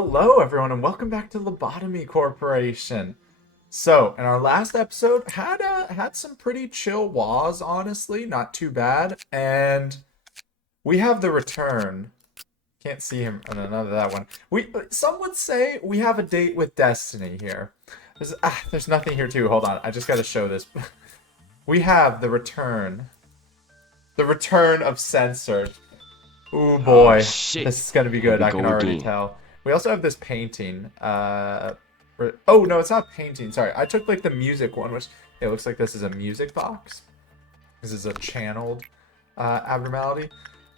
Hello, everyone, and welcome back to Lobotomy Corporation. So, in our last episode, had some pretty chill WAs, honestly, not too bad, and we have the return. Can't see him. Oh, no, none of that one. Some would say we have a date with destiny here. There's nothing here too. Hold on, I just got to show this. We have the return of Censored. Ooh Oh boy, shit. this is gonna be Here good. we I can go already again. tell. We also have this painting. Oh no, it's not painting. Sorry, I took like the music one, which it looks like this is a music box. This is a channeled abnormality.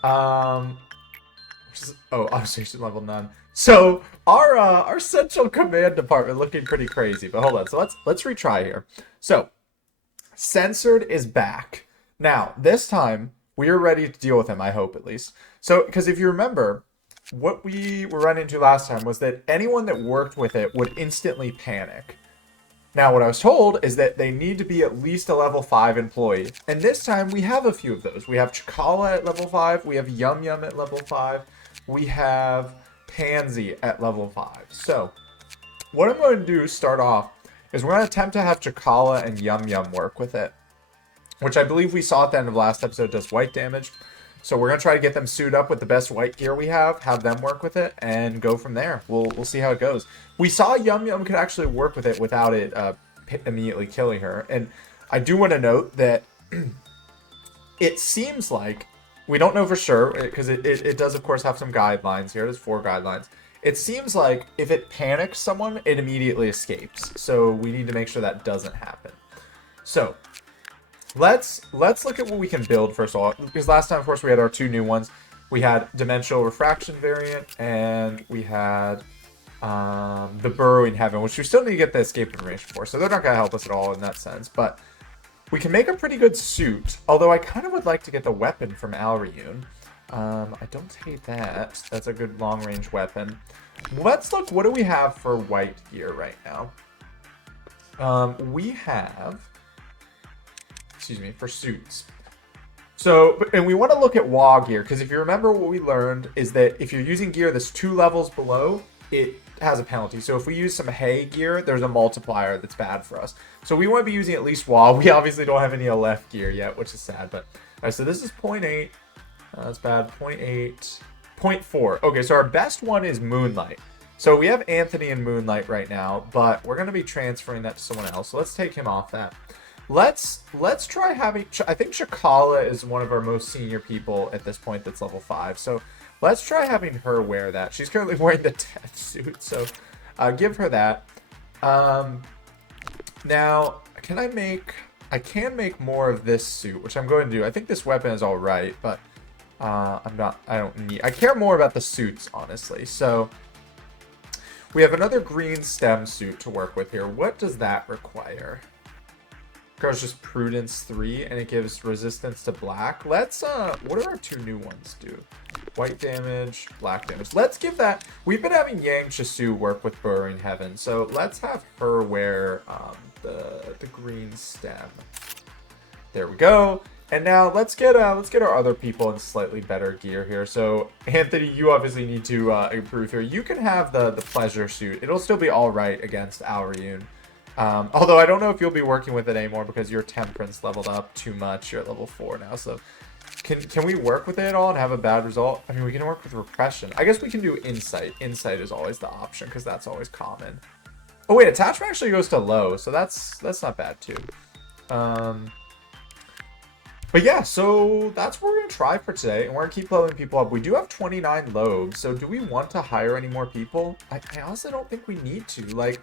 Um, which is observation level none. So our central command department looking pretty crazy. But hold on. So let's retry here. So Censored is back. Now, this time, we are ready to deal with him, I hope, at least. So, because if you remember, what we were running into last time was that anyone that worked with it would instantly panic. Now, what I was told is that they need to be at least a level 5 employee. And this time, we have a few of those. We have Chakala at level 5. We have Yum Yum at level 5. We have Pansy at level 5. So, what I'm going to do, start off, is we're going to attempt to have Chakala and Yum Yum work with it, which I believe we saw at the end of last episode does white damage. So we're going to try to get them suited up with the best white gear we have them work with it, and go from there. We'll see how it goes. We saw Yum Yum could actually work with it without it immediately killing her. And I do want to note that it seems like, we don't know for sure, because it does, of course, have some guidelines here. There's 4 guidelines. It seems like if it panics someone, it immediately escapes. So we need to make sure that doesn't happen. So let's look at what we can build first of all. Because last time, of course, we had our 2 new ones. We had Dimensional Refraction variant, and we had the Burrowing Heaven, which we still need to get the escape information for. So they're not going to help us at all in that sense. But we can make a pretty good suit. Although I kind of would like to get the weapon from Alriune. I don't hate that. That's a good long-range weapon. Let's look. What do we have for white gear right now? We have... Excuse me, for suits. So, and we want to look at WA gear, because if you remember what we learned is that if you're using gear that's 2 levels below, it has a penalty. So if we use some hay gear, there's a multiplier that's bad for us. So we want to be using at least WA. We obviously don't have any LF gear yet, which is sad. But all right, so this is 0.8. That's bad. 0.8. 0.4. Okay, so our best one is Moonlight. So we have Anthony and Moonlight right now, but we're going to be transferring that to someone else. So let's take him off that. Let's try having... I think Chakala is one of our most senior people at this point that's level 5. So let's try having her wear that. She's currently wearing the death suit, so give her that. Now, I can make more of this suit, which I'm going to do. I think this weapon is all right, but I care more about the suits, honestly. So we have another green stem suit to work with here. What does that require? Requires just Prudence 3, and it gives resistance to black. Let's, what do our 2 new ones do? White damage, black damage. Let's give that... We've been having Yang Chisu work with Burrowing Heaven, so let's have her wear the green stem. There we go. And now let's get our other people in slightly better gear here. So Anthony, you obviously need to improve here. You can have the pleasure suit. It'll still be all right against Alriune. Although I don't know if you'll be working with it anymore because your temperance leveled up too much. You're at level 4 now. So can we work with it at all and have a bad result? I mean, we can work with repression. I guess we can do insight. Insight is always the option because that's always common. Oh wait, attachment actually goes to low, so that's not bad too. But yeah, so that's what we're going to try for today, and we're going to keep leveling people up. We do have 29 lobes, so do we want to hire any more people? I honestly don't think we need to. Like,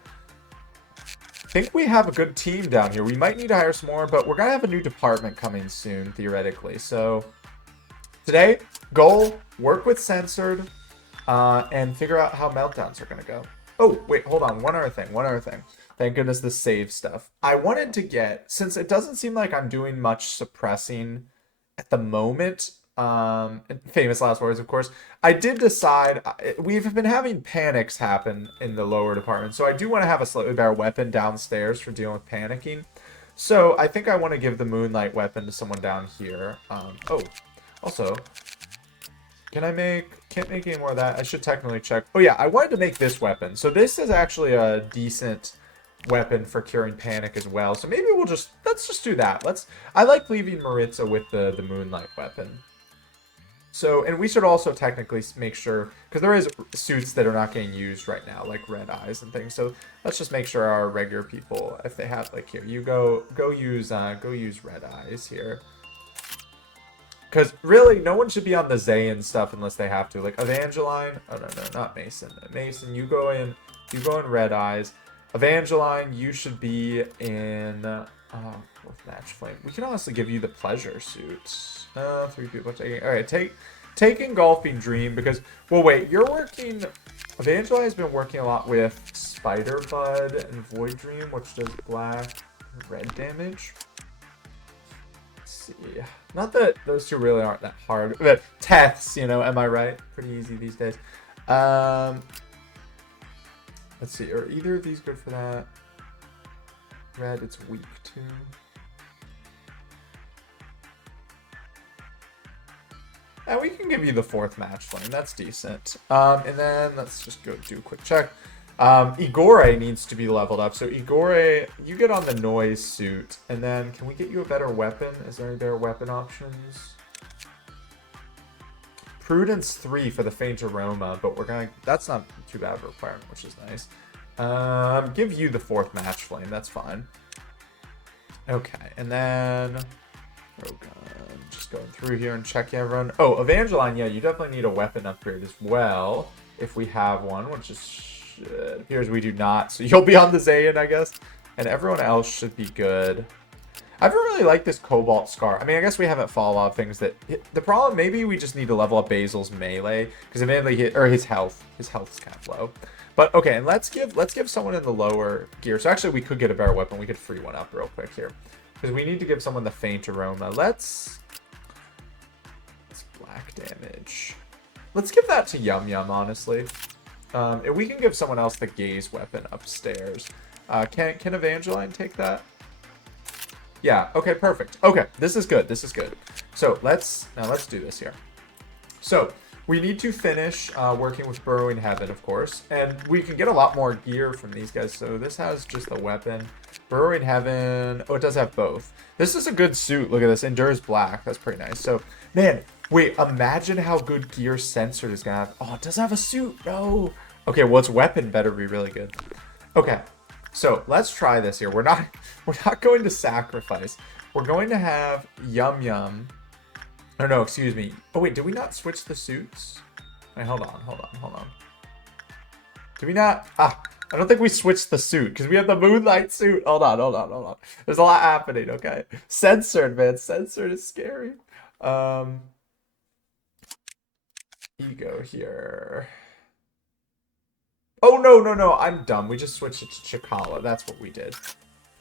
I think we have a good team down here. We might need to hire some more, but we're going to have a new department coming soon, theoretically. So today, goal, work with Censored, and figure out how meltdowns are going to go. Oh, wait, hold on. One other thing. Thank goodness the save stuff. I wanted to get, since it doesn't seem like I'm doing much suppressing at the moment, famous last words, of course, I did decide, we've been having panics happen in the lower department, so I do want to have a slightly better weapon downstairs for dealing with panicking. So I think I want to give the Moonlight weapon to someone down here. Oh, also, can I make... Can't make any more of that. I should technically check. Oh yeah, I wanted to make this weapon. So this is actually a decent weapon for curing panic as well. So maybe let's just do that. I like leaving Maritza with the moonlight weapon. So, and we should also technically make sure, because there is suits that are not getting used right now, like red eyes and things. So let's just make sure our regular people, if they have, like, here, you go use red eyes here. Because really, no one should be on the Zayn stuff unless they have to. Like Evangeline, oh no, not Mason. Mason, you go in red eyes. Evangeline, you should be in with match flame. We can honestly give you the pleasure suits. 3 people taking. All right, take engulfing dream because. Well, wait, you're working. Evangeline has been working a lot with Spider Bud and Void Dream, which does black and red damage. Let's see. Not that those two really aren't that hard. But Teths, am I right? Pretty easy these days. Let's see. Are either of these good for that? Red, it's weak too. And we can give you the 4th match flame. That's decent. And then let's just go do a quick check. Igore needs to be leveled up. So Igore, you get on the noise suit. And then can we get you a better weapon? Is there any better weapon options? Prudence 3 for the faint aroma, but that's not too bad of a requirement, which is nice. Give you the 4th match flame. That's fine. Okay, and then just going through here and checking everyone. Oh, Evangeline, yeah, you definitely need a weapon upgrade as well, if we have one, which is it appears we do not. So you'll be on the Zayn, I guess, and everyone else should be good. I haven't really liked this Cobalt Scar. I mean, I guess we haven't fought a lot of things that the problem. Maybe we just need to level up Basil's melee because his health is kind of low. But okay, and let's give someone in the lower gear. So actually, we could get a better weapon. We could free one up real quick here. Because we need to give someone the faint aroma. Let's black damage. Let's give that to Yum Yum, honestly. And we can give someone else the gaze weapon upstairs. Can Evangeline take that? Yeah, okay, perfect. Okay, this is good. So let's do this here. So we need to finish working with Burrowing Heaven, of course. And we can get a lot more gear from these guys. So this has just the weapon. Burrowing Heaven. Oh, it does have both. This is a good suit. Look at this. Endures black. That's pretty nice. So, man, wait. Imagine how good gear Censored is going to have. Oh, it doesn't have a suit. No. Okay, well, its weapon better be really good. Okay, so let's try this here. We're not going to sacrifice. We're going to have Yum Yum. Oh, no, excuse me. Oh, wait, did we not switch the suits? Wait, hold on. Did we not? I don't think we switched the suit because we have the moonlight suit. Hold on. There's a lot happening, okay? Censored, man. Censored is scary. Ego here. Oh, no. I'm dumb. We just switched it to Chikala. That's what we did.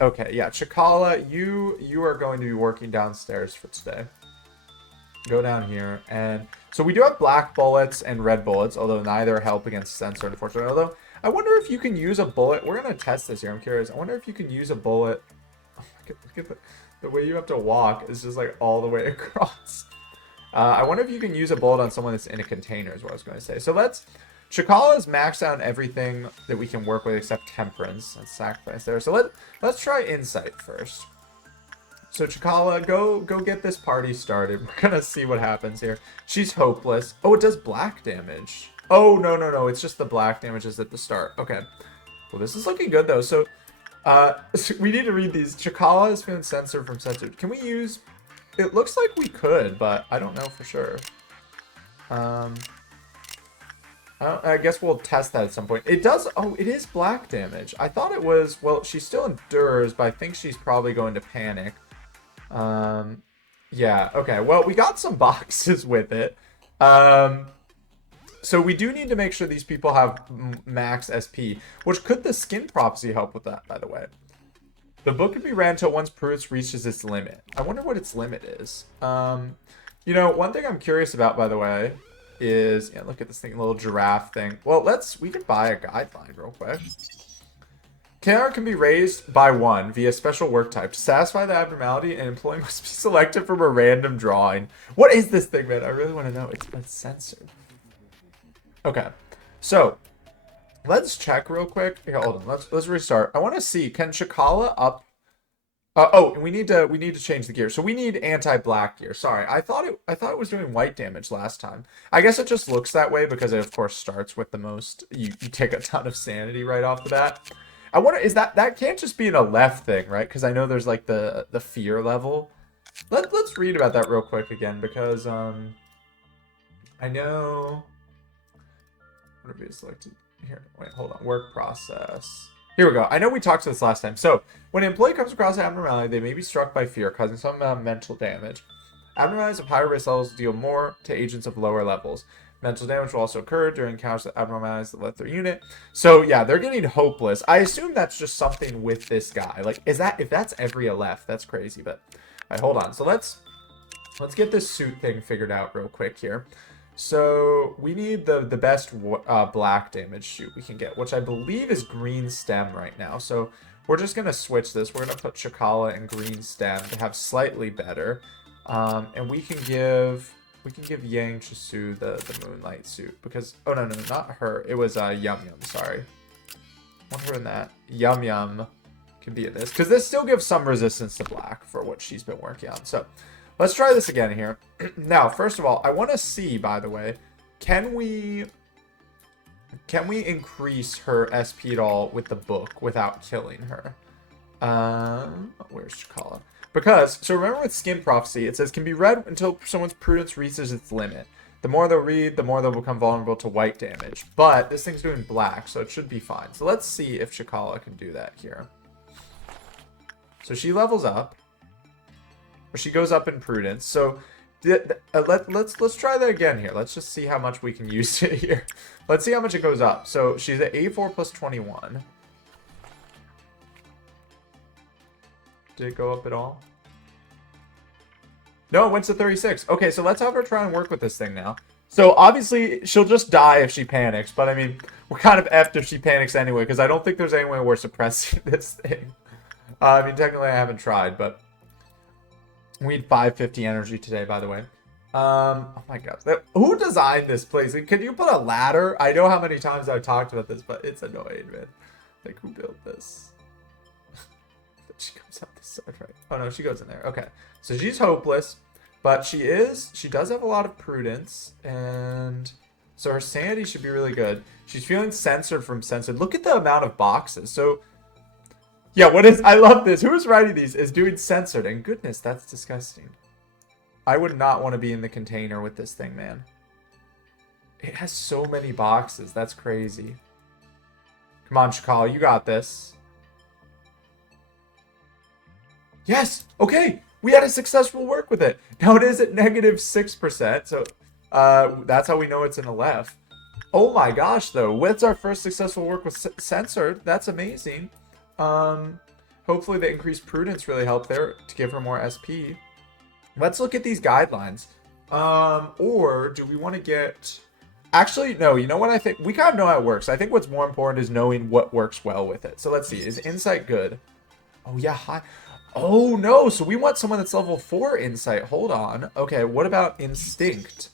Okay, yeah. Chikala, you are going to be working downstairs for today. Go down here. And so we do have black bullets and red bullets, although neither help against Censored, unfortunately. Although I wonder if you can use a bullet. We're going to test this here. I'm curious. I wonder if you can use a bullet. Oh my God, look at the way you have to walk is just like all the way across. I wonder if you can use a bullet on someone that's in a container is what I was going to say. So Chikala is maxed out on everything that we can work with except Temperance. Let's sacrifice there. So let's try Insight first. So Chikala, go get this party started. We're going to see what happens here. She's hopeless. Oh, it does black damage. Oh, no. It's just the black damage is at the start. Okay. Well, this is looking good, though. So, we need to read these. Chikala has been censored from Censored. Can we use... It looks like we could, but I don't know for sure. I guess we'll test that at some point. It does... Oh, it is black damage. I thought it was... Well, she still endures, but I think she's probably going to panic. Yeah, okay. Well, we got some boxes with it. So we do need to make sure these people have max SP, which could the skin prophecy help with that, by the way. The book can be read until once Prudence reaches its limit. I wonder what its limit is. You know, one thing I'm curious about, by the way, is... Yeah, look at this thing, little giraffe thing. Well, we can buy a guideline real quick. KR can be raised by 1 via special work type. To satisfy the abnormality, an employee must be selected from a random drawing. What is this thing, man? I really want to know. It's censored. Okay. So, let's check real quick. Here, hold on. Let's restart. I want to see, can Shakala up oh, we need to change the gear. So we need anti-black gear. Sorry, I thought it was doing white damage last time. I guess it just looks that way because it of course starts with the most. You take a ton of sanity right off the bat. I wonder, is that can't just be an Aleph thing, right? Because I know there's like the fear level. Let's read about that real quick again because I know. What have we selected here? Wait, hold on. Work process. Here we go. I know we talked to this last time. So, when an employee comes across an abnormality, they may be struck by fear, causing some amount of mental damage. Abnormalities of higher risk levels deal more to agents of lower levels. Mental damage will also occur during encounters with abnormalities that left their unit. So, yeah, they're getting hopeless. I assume that's just something with this guy. Like, if that's every Aleph, that's crazy. But, all right, hold on. So, let's get this suit thing figured out real quick here. So we need the best black damage shoot we can get, which I believe is green stem right now. So we're just gonna switch this. We're gonna put Shakala and green stem to have slightly better, and we can give Yang Chisu the moonlight suit because no, not her. It was Yum Yum. Sorry, I want her in that. Yum Yum can be in this because this still gives some resistance to black for what she's been working on. So. Let's try this again here. Now, first of all, I want to see, by the way, can we increase her SP at all with the book without killing her? Where's Chakala? Because, so remember with Skin Prophecy, it says, can be read until someone's prudence reaches its limit. The more they'll read, the more they'll become vulnerable to white damage. But this thing's doing black, so it should be fine. So let's see if Chakala can do that here. So she levels up. She goes up in prudence. So let's try that again here. Let's just see how much we can use it here. Let's see how much it goes up. So she's at 84 plus 21. Did it go up at all? No, it went to 36. Okay, so let's have her try and work with this thing now. So obviously she'll just die if she panics, but I mean, we're kind of effed if she panics anyway, because I don't think there's any way we're suppressing this thing. I mean, technically I haven't tried, but we need 550 energy today, by the way. Oh my god. Who designed this place? Can you put a ladder? I know how many times I've talked about this, but it's annoying, man. Like, who built this? She comes out this side, right? Oh no, she goes in there. Okay. So she's hopeless, but she does have a lot of prudence, and so her sanity should be really good. She's feeling censored from censored. Look at the amount of boxes. So yeah, I love this. Who's writing these is doing censored, and goodness, that's disgusting. I would not want to be in the container with this thing, man. It has so many boxes. That's crazy. Come on, Shakala, you got this. Yes! Okay! We had a successful work with it. Now it is at -6%, so that's how we know it's in a left. Oh my gosh, though. What's our first successful work with censored? That's amazing. Hopefully the increased prudence really helped there to give her more SP. Let's look at these guidelines. Or do we want to get... Actually, no, you know what I think? We kind of know how it works. I think what's more important is knowing what works well with it. So let's see. Is insight good? Oh, yeah. High. Oh, no. So we want someone that's level 4 insight. Hold on. Okay, what about instinct?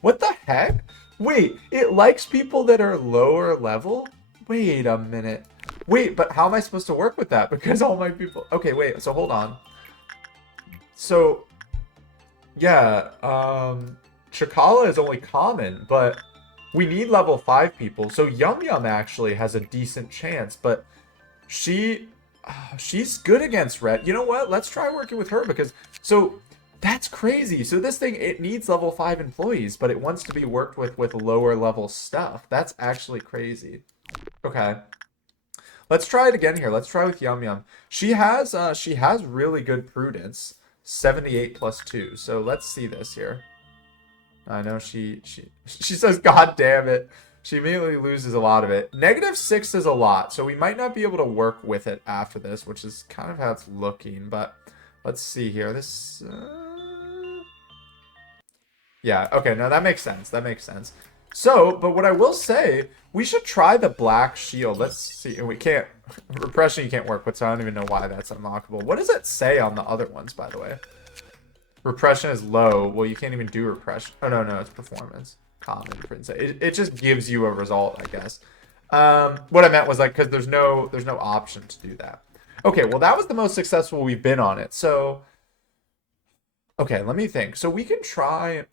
What the heck? Wait, it likes people that are lower level? Wait a minute. Wait, but how am I supposed to work with that? Because all my people... Okay, wait. So hold on. So, yeah. Chakala is only common, but we need level 5 people. So Yum Yum actually has a decent chance, but she's good against red. You know what? Let's try working with her because... So, that's crazy. So this thing, it needs level 5 employees, but it wants to be worked with lower level stuff. That's actually crazy. Okay. Let's try it again here. Let's try with Yum Yum. She has really good prudence. 78 plus 2. So let's see this here. I know she says, God damn it. She immediately loses a lot of it. -6 is a lot, so we might not be able to work with it after this, which is kind of how it's looking. But let's see here. This... Yeah, okay, no, that makes sense. That makes sense. So, but what I will say, we should try the black shield. Let's see. And we can't... Repression you can't work with, so I don't even know why that's unlockable. What does it say on the other ones, by the way? Repression is low. Well, you can't even do repression. Oh, no, it's performance. common for insight. It just gives you a result, I guess. What I meant was like, because there's no option to do that. Okay, well that was the most successful we've been on it. So, okay, let me think. So we can try.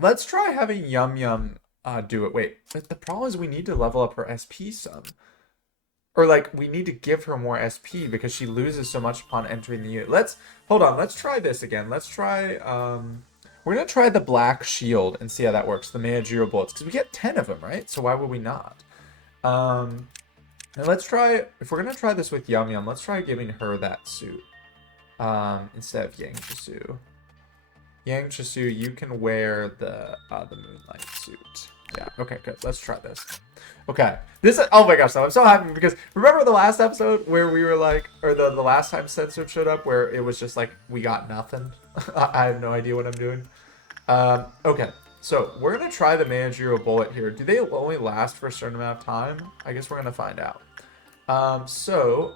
Let's try having Yum Yum do it. Wait, but the problem is we need to level up her SP some. Or like we need to give her more SP because she loses so much upon entering the unit. Hold on, let's try this again. Let's try we're gonna try the black shield and see how that works, the managerial bullets, because we get 10 of them, right? So why would we not? And let's try, if we're gonna try this with Yum Yum, let's try giving her that suit. Instead of Yang Chisu. Yang Chisu, you can wear the moonlight suit. Yeah, okay, good. Let's try this. Okay. Oh my gosh, I'm so happy because remember the last episode where we were like, or the last time Censored showed up where it was just like, we got nothing. I have no idea what I'm doing. Okay. So we're going to try the managerial bullet here. Do they only last for a certain amount of time? I guess we're going to find out. So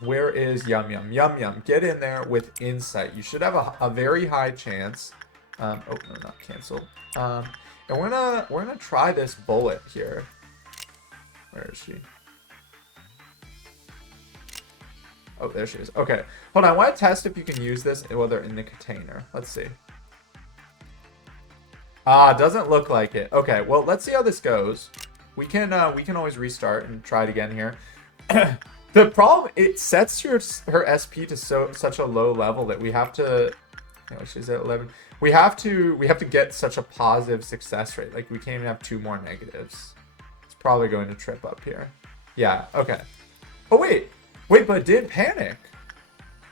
where is Yum Yum? Yum Yum, get in there with insight. You should have a very high chance. Oh, no, not cancel. And we're gonna try this bullet here. Where is she? Oh, there she is. Okay, hold on. I want to test if you can use this while they're in the container. Let's see. Doesn't look like it. Okay, well, let's see how this goes. We can always restart and try it again here. The problem, it sets her SP to such a low level that we have to. You know, she's at 11. We have to get such a positive success rate. Like we can't even have 2 more negatives. It's probably going to trip up here. Yeah. Okay. Oh wait, but it did panic.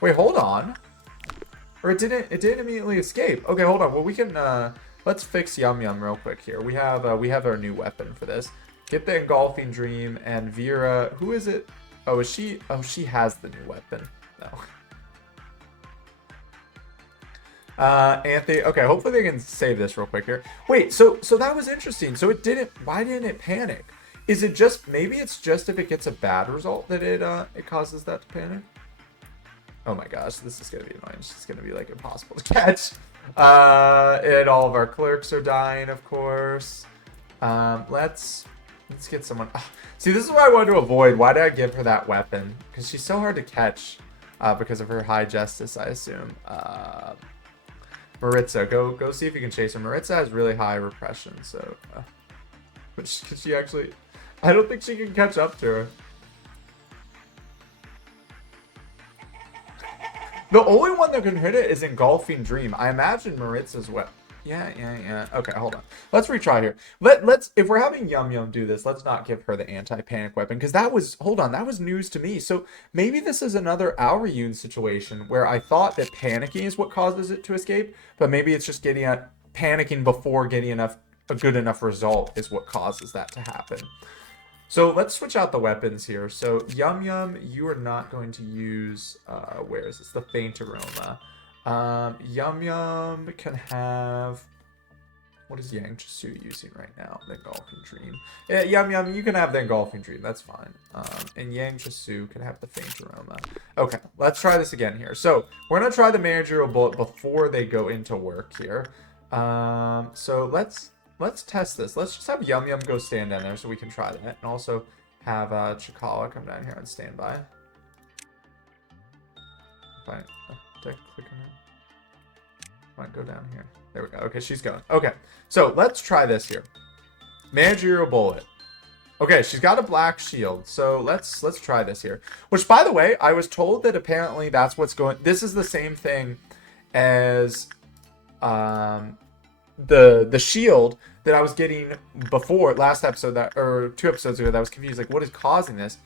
Wait, hold on. Or it didn't immediately escape. Okay, hold on. Well, we can let's fix Yum Yum real quick here. We have our new weapon for this. Get the engulfing dream and Vera. Who is it? Oh, is she? Oh, she has the new weapon. No. Anthony, okay, hopefully they can save this real quick here. Wait, so that was interesting. So why didn't it panic? Is it just, maybe it's just if it gets a bad result that it causes that to panic? Oh my gosh, this is gonna be annoying. This is gonna be like impossible to catch. And all of our clerks are dying, of course. Let's get someone. See, this is what I wanted to avoid. Why did I give her that weapon? Because she's so hard to catch because of her high justice, I assume. Maritza, go see if you can chase her. Maritza has really high repression, so but she actually, I don't think she can catch up to her. The only one that can hit it is Engulfing Dream. I imagine Maritza's weapon. Yeah. Okay, hold on. Let's retry here. Let's if we're having Yum Yum do this, let's not give her the anti-panic weapon because that was news to me. So maybe this is another Aureyun situation where I thought that panicking is what causes it to escape, but maybe it's just panicking before getting a good enough result is what causes that to happen. So let's switch out the weapons here. So Yum Yum, you are not going to use where is this? The faint aroma. Yum Yum can have, what is Yang Chisu using right now? The Engulfing Dream. Yeah, Yum Yum, you can have the Engulfing Dream, that's fine. And Yang Chisu can have the faint aroma. Okay, let's try this again here. So we're gonna try the managerial bullet before they go into work here. So let's test this. Let's just have Yum Yum go stand down there so we can try that, and also have Chikala come down here and stand by. Fine. Did I click on it? Come on, go down here. There we go. Okay, she's going. Okay, so let's try this here. Managerial bullet. Okay, she's got a black shield, so let's try this here. Which, by the way, I was told that apparently that's what's going. This is the same thing as the shield that I was getting before last episode or 2 episodes ago. That I was confused. Like, what is causing this?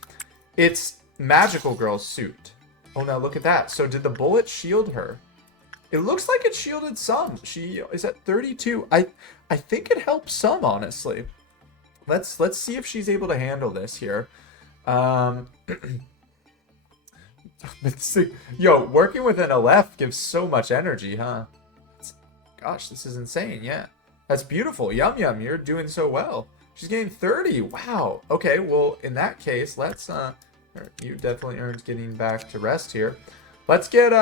It's Magical Girl's suit. Oh, now look at that. So did the bullet shield her? It looks like it shielded some. She is at 32. I think it helps some, honestly. Let's see if she's able to handle this here. Yo, working with an LF gives so much energy, huh? Gosh, this is insane. Yeah, that's beautiful. Yum Yum, you're doing so well. She's getting 30. Wow. Okay, well, in that case, let's you definitely earned getting back to rest here. Let's get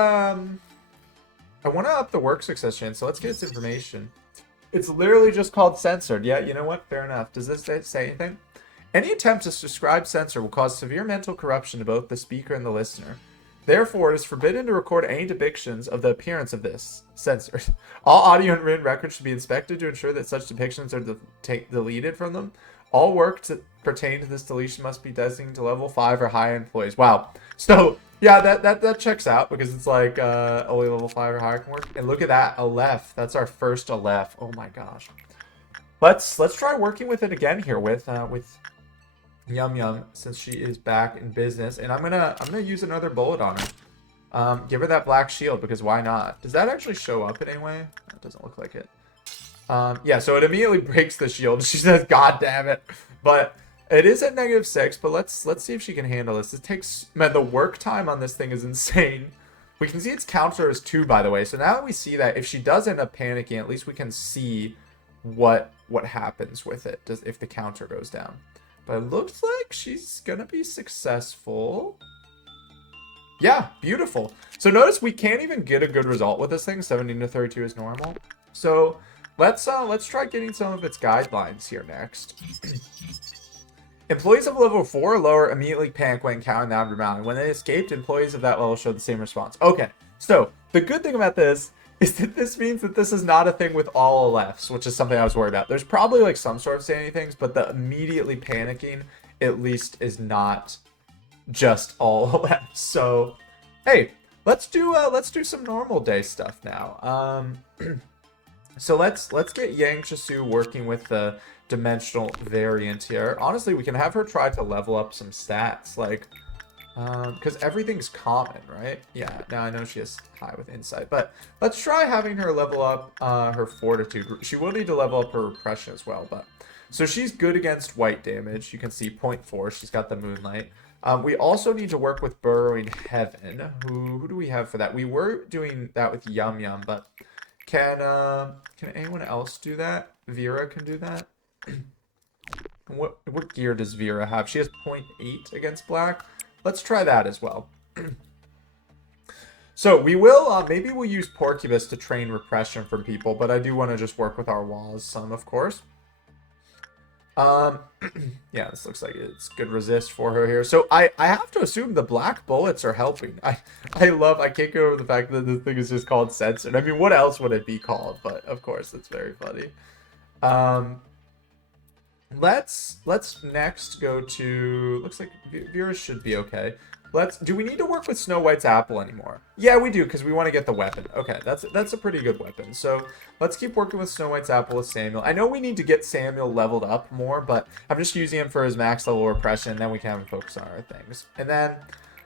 I want to up the work success chance, so let's get its information. It's literally just called Censored. Yeah, you know what? Fair enough. Does this say anything? Any attempt to describe censor will cause severe mental corruption to both the speaker and the listener. Therefore, it is forbidden to record any depictions of the appearance of this. Censored. All audio and written records should be inspected to ensure that such depictions are deleted from them. All work to pertain to this deletion must be designated to level 5 or higher employees. Wow. So, yeah, that checks out because it's like only level 5 or higher can work. And look at that, Aleph. That's our first Aleph. Oh my gosh. Let's try working with it again here with Yum Yum, since she is back in business, and I'm gonna use another bullet on her. Give her that black shield because why not? Does that actually show up in any way? It doesn't look like it. Yeah, so it immediately breaks the shield. She says, "God damn it!" But it is at -6. But let's see if she can handle this. It takes, man, the work time on this thing is insane. We can see its counter is 2, by the way. So now that we see that, if she does end up panicking, at least we can see what happens with it. If the counter goes down. But it looks like she's gonna be successful. Yeah, beautiful. So notice we can't even get a good result with this thing. 17 to 32 is normal. So let's try getting some of its guidelines here next. Employees of level 4 or lower immediately panic when encountering the abnormality. When they escaped, employees of that level showed the same response. Okay, so the good thing about this is that this means that this is not a thing with all Alephs, which is something I was worried about. There's probably like some sort of sanity things, but the immediately panicking at least is not just all Alephs. So, hey, let's do some normal day stuff now. So let's get Yang Chisu working with the dimensional variant here. Honestly, we can have her try to level up some stats, like. Because everything's common, right? Yeah, now I know she has high with insight, but let's try having her level up her fortitude. She will need to level up her repression as well, but so she's good against white damage. You can see 0.4. She's got the moonlight. We also need to work with burrowing heaven. Who do we have for that? We were doing that with Yum Yum, but can anyone else do that? Vera can do that. What gear does Vera have? She has 0.8 against black. Let's try that as well. So we will, maybe we'll use Porcubus to train repression from people, but I do want to just work with our walls some, of course. Yeah, this looks like it's good resist for her here. So I have to assume the black bullets are helping. I can't get over the fact that this thing is just called Censored. I mean, what else would it be called? But of course, it's very funny. Let's next go to, looks like Vera should be okay. Do we need to work with Snow White's apple anymore? Yeah, we do, because we want to get the weapon. Okay, that's a pretty good weapon. So let's keep working with Snow White's apple with Samuel. I know we need to get Samuel leveled up more, but I'm just using him for his max level repression, and then we can have him focus on other things. And then,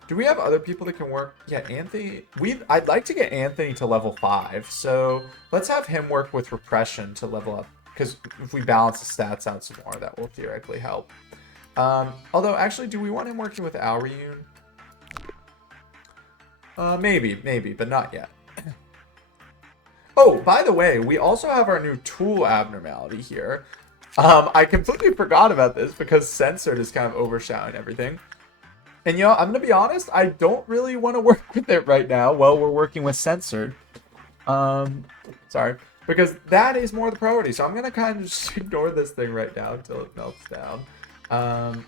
do we have other people that can work? Yeah, Anthony. I'd like to get Anthony to level 5, so let's have him work with repression to level up. Because if we balance the stats out some more, that will theoretically help. Although, actually, do we want him working with Alreun? Maybe, but not yet. Oh, by the way, we also have our new tool abnormality here. I completely forgot about this because Censored is kind of overshadowing everything. And, you know, I'm going to be honest, I don't really want to work with it right now while we're working with Censored. Sorry. Because that is more the priority. So I'm going to kind of just ignore this thing right now until it melts down.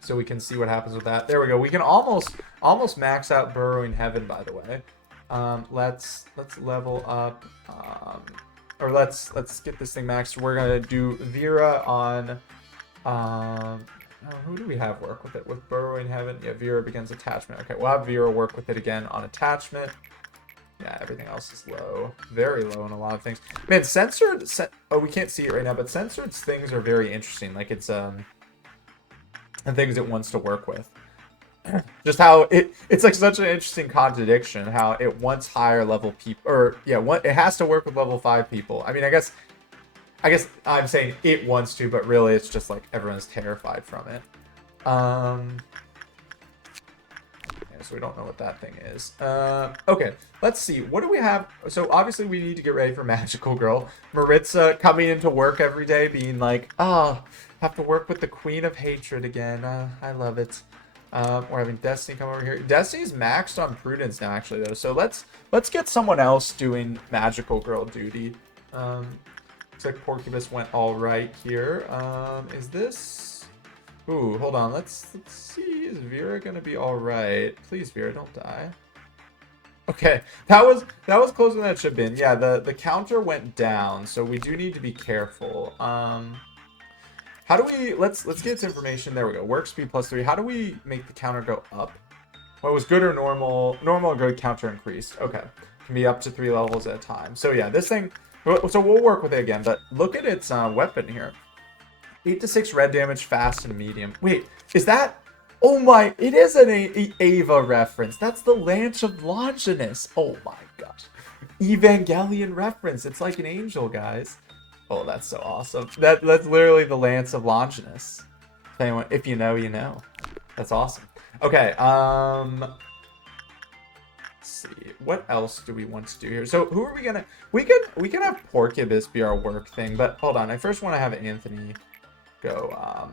So we can see what happens with that. There we go. We can almost max out Burrowing Heaven, by the way. Let's level up. Or let's get this thing maxed. We're going to do Vera on... who do we have work with it? With Burrowing Heaven? Yeah, Vera begins attachment. Okay, we'll have Vera work with it again on attachment. Yeah, everything else is low. Very low in a lot of things. Man, Censored... Oh, we can't see it right now, but Censored's things are very interesting. Like, it's, and things it wants to work with. Just how it's like such an interesting contradiction, how it wants higher level people... Or, yeah, it has to work with level 5 people. I mean, I guess I'm saying it wants to, but really it's just like everyone's terrified from it. So we don't know what that thing is. Okay, let's see. What do we have? So obviously we need to get ready for Magical Girl. Maritza coming into work every day being like, oh, have to work with the Queen of Hatred again. I love it. We're having Destiny come over here. Destiny's maxed on Prudence now, actually, though. So let's get someone else doing Magical Girl duty. Looks like Porcupus went all right here. Is this? Ooh, hold on. Let's see. Is Vera gonna be all right? Please, Vera, don't die. Okay, that was closer than it should have been. Yeah, the counter went down, so we do need to be careful. How do we? Let's get its information. There we go. Work speed +3. How do we make the counter go up? Well, it was good or normal. Normal or good, counter increased. Okay, can be up to 3 levels at a time. So yeah, this thing. So we'll work with it again. But look at its weapon here. 8 to 6 red damage, fast and medium. Wait, is that? Oh my! It is an Ava reference. That's the Lance of Longinus. Oh my gosh, Evangelion reference. It's like an angel, guys. Oh, that's so awesome. That's literally the Lance of Longinus. If you know, you know. That's awesome. Okay, let's see. What else do we want to do here? So who are we gonna... We can have Porcupus be our work thing, but hold on. I first want to have Anthony go,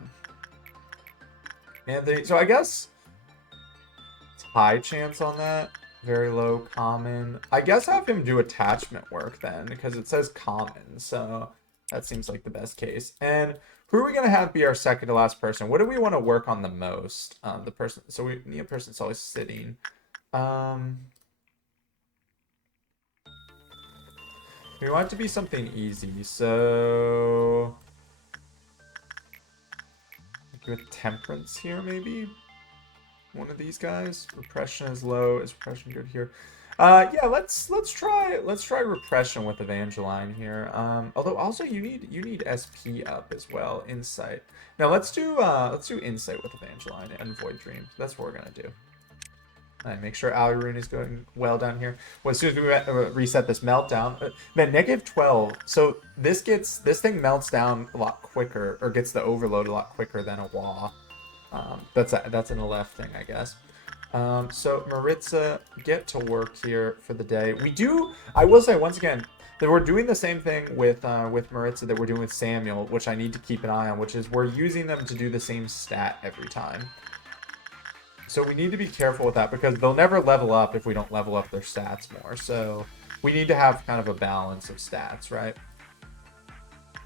Anthony... So I guess it's high chance on that. Very low, common. I guess have him do attachment work then, because it says common, so that seems like the best case. And who are we going to have be our second to last person? What do we want to work on the most? The person. So we need a person that's always sitting. We want it to be something easy. So with temperance here, maybe one of these guys. Repression is low. Is repression good here? Yeah, let's try repression with Evangeline here. Although also you need SP up as well. Insight. Now let's do insight with Evangeline and Void Dream. That's what we're gonna do. Alright, make sure Alirune is going well down here. Well, as soon as we reset this meltdown, man, -12. So this thing melts down a lot quicker, or gets the overload a lot quicker than a wah. That's an left thing, I guess. So Maritza, get to work here for the day. I will say once again that we're doing the same thing with Maritza that we're doing with Samuel, which I need to keep an eye on, which is we're using them to do the same stat every time. So we need to be careful with that because they'll never level up if we don't level up their stats more. So we need to have kind of a balance of stats, right?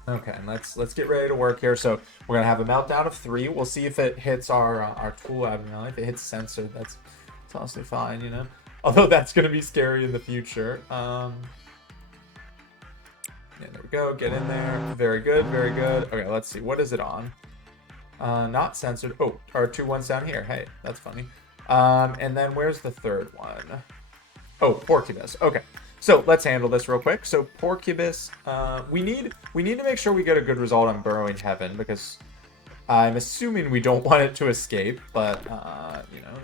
Okay, and let's get ready to work here. So we're gonna have a meltdown of 3. We'll see if it hits our tool abnormality. If it hits censored, that's honestly fine, you know. Although that's gonna be scary in the future. Yeah, there we go. Get in there. Very good, very good. Okay, let's see. What is it on? Not censored. Oh, our 2 ones down here. Hey, that's funny. And then where's the third one? Oh, Porcupus. Okay. So let's handle this real quick. So Porcupus, we need to make sure we get a good result on Burrowing Heaven because I'm assuming we don't want it to escape. But you know,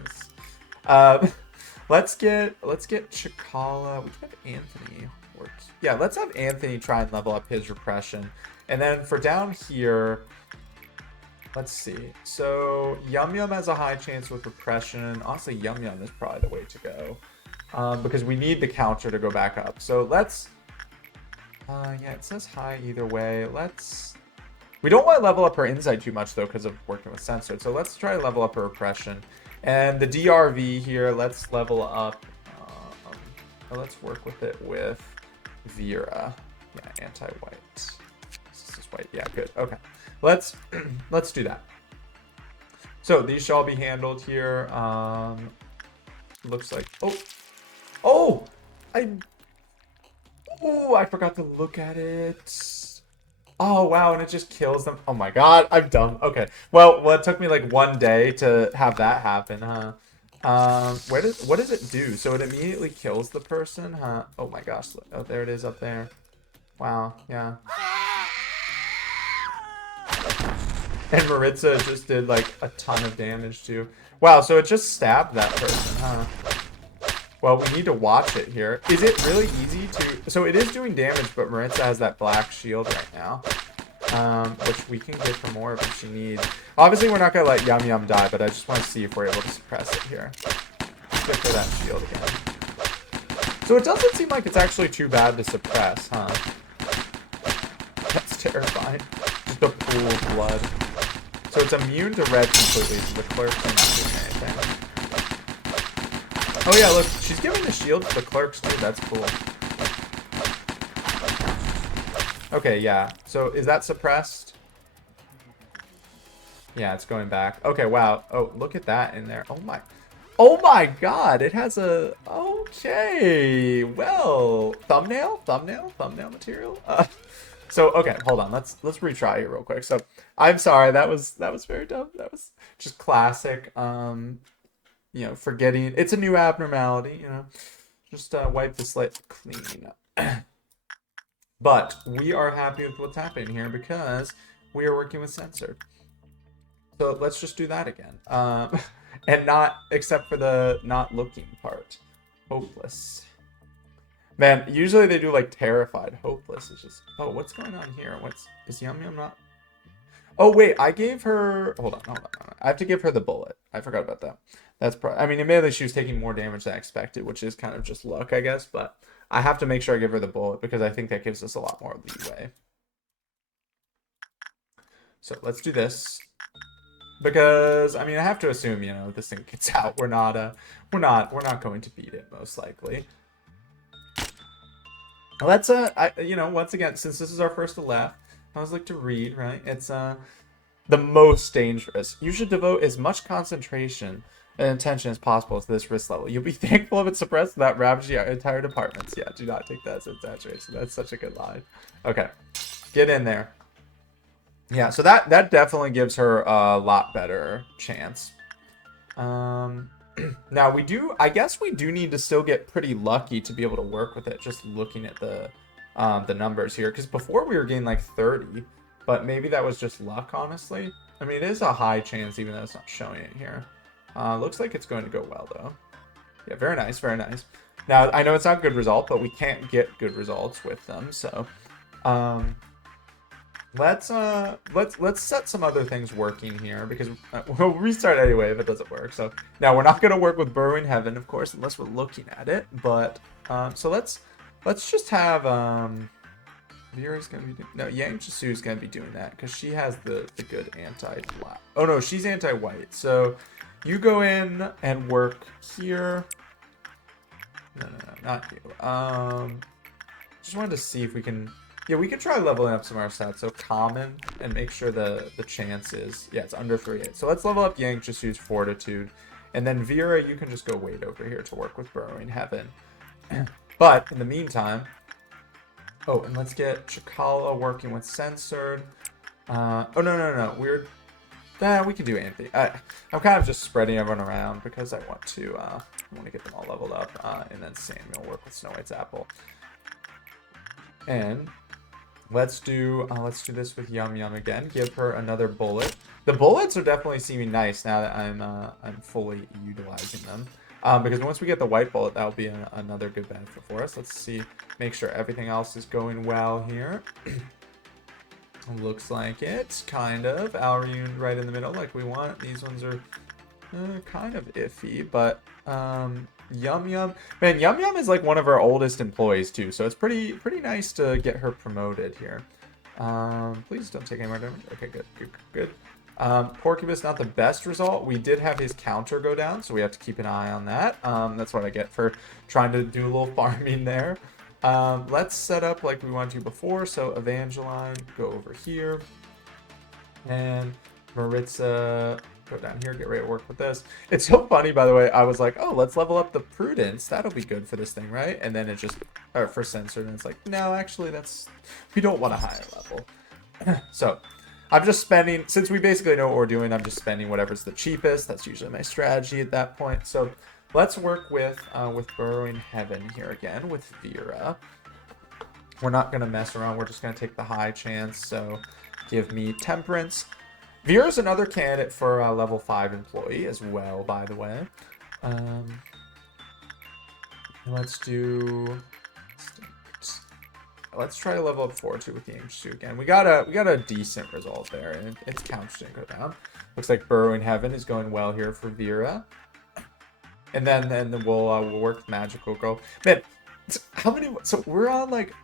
let's get Chikala. We can have Anthony work. Yeah, let's have Anthony try and level up his repression, and then for down here, let's see. So Yum Yum has a high chance with repression. Honestly, Yum Yum is probably the way to go. Because we need the counter to go back up. So let's, yeah, it says high either way. We don't want to level up her insight too much though because of working with Censored. So let's try to level up her repression. And the DRV here, let's level up, let's work with it with Vera. Yeah, anti-white. This is white, yeah, good, okay. Let's do that. So these shall be handled here. Looks like, I forgot to look at it. Oh wow, and it just kills them. Oh my god, I'm dumb. Okay, well it took me like 1 day to have that happen, huh? What does it do? So it immediately kills the person, huh? Oh my gosh, oh there it is up there. Wow, yeah. And Maritza just did like a ton of damage too. Wow, so it just stabbed that person, huh? Well, we need to watch it here. Is it really easy to... So it is doing damage, but Maritza has that black shield right now. Which we can get her more if she needs. Obviously, we're not going to let Yum Yum die, but I just want to see if we're able to suppress it here. Let's get her that shield again. So it doesn't seem like it's actually too bad to suppress, huh? That's terrifying. Just a pool of blood. So it's immune to red completely, so the clerks are not doing anything. Oh yeah, look, she's giving the shield to the clerks too, that's cool. Okay, yeah. So is that suppressed? Yeah, it's going back. Okay, wow. Oh, look at that in there. Oh my. Oh my god, it has a... Okay. Well, thumbnail material. So okay, hold on. Let's retry here real quick. So, I'm sorry. That was very dumb. That was just classic forgetting. It's a new abnormality. Just wipe the slate clean. But we are happy with what's happening here because we are working with Censored. So let's just do that again. And not, except for the not looking part. Hopeless. Man, usually they do like terrified. Hopeless is just, oh, what's going on here? Is Yum Yum not? Oh, wait, I gave her, hold on. I have to give her the bullet. I forgot about that. I mean, admittedly, she was taking more damage than I expected, which is kind of just luck, I guess. But I have to make sure I give her the bullet because I think that gives us a lot more leeway. So let's do this. Because I mean, I have to assume, this thing gets out. We're not going to beat it most likely. Let's once again, since this is our first to left, I always like to read, right? It's the most dangerous. You should devote as much concentration and attention as possible to this risk level. You'll be thankful if it's suppressed without ravaging your entire departments. Yeah, do not take that as exaggeration. That's such a good line. Okay, get in there. Yeah, so that definitely gives her a lot better chance. Now I guess we do need to still get pretty lucky to be able to work with it, just looking at the numbers here. Because before we were getting like 30, but maybe that was just luck, honestly. I mean, it is a high chance, even though it's not showing it here. Looks like it's going to go well, though. Yeah, very nice, very nice. Now, I know it's not a good result, but we can't get good results with them, so... Let's set some other things working here because we'll restart anyway if it doesn't work. So now we're not going to work with Burrowing Heaven, of course, unless we're looking at it. But so let's just have Vera's going to be Yang Chisu's going to be doing that because she has the good anti-black. Oh no, she's anti-white. So you go in and work here. No, not you. Just wanted to see if we can. Yeah, we could try leveling up some of our stats. So common and make sure the chance is, yeah, it's under 3-8. So let's level up Yang Chisu's Fortitude. And then Vera, you can just go wait over here to work with Burrowing Heaven. But in the meantime, oh, and let's get Chakala working with Censored. Oh, no. We can do Anthony. I'm kind of just spreading everyone around because I want to get them all leveled up. And then Samuel work with Snow White's Apple. And let's do this with Yum Yum again. Give her another bullet. The bullets are definitely seeming nice now that I'm fully utilizing them. Because once we get the white bullet, that'll be another good benefit for us. Let's see, make sure everything else is going well here. Looks like it, kind of. Alrune right in the middle, like we want. These ones are kind of iffy, but Yum Yum, man, Yum Yum is like one of our oldest employees too, so it's pretty nice to get her promoted here. Please don't take any more damage. Okay, good. Porcupus, not the best result. We did have his counter go down, so we have to keep an eye on that. That's what I get for trying to do a little farming there. Let's set up like we wanted to before. So Evangeline, go over here, and Maritza, go down here, get ready to work with this. It's so funny, by the way. I was like, oh, let's level up the Prudence. That'll be good for this thing, right? And then it just, or for Censored, and it's like, no, actually, we don't want a higher level. So I'm just spending, since we basically know what we're doing, I'm just spending whatever's the cheapest. That's usually my strategy at that point. So let's work with Burrowing Heaven here again with Vera. We're not going to mess around. We're just going to take the high chance. So give me Temperance. Vera's another candidate for a level 5 employee as well, by the way. Let's try to level up Fortitude with the Ancient again. We got a decent result there, and its counter didn't go down. Looks like Burrowing Heaven is going well here for Vera. And then we'll work with Magical Girl. Man, how many? So we're on like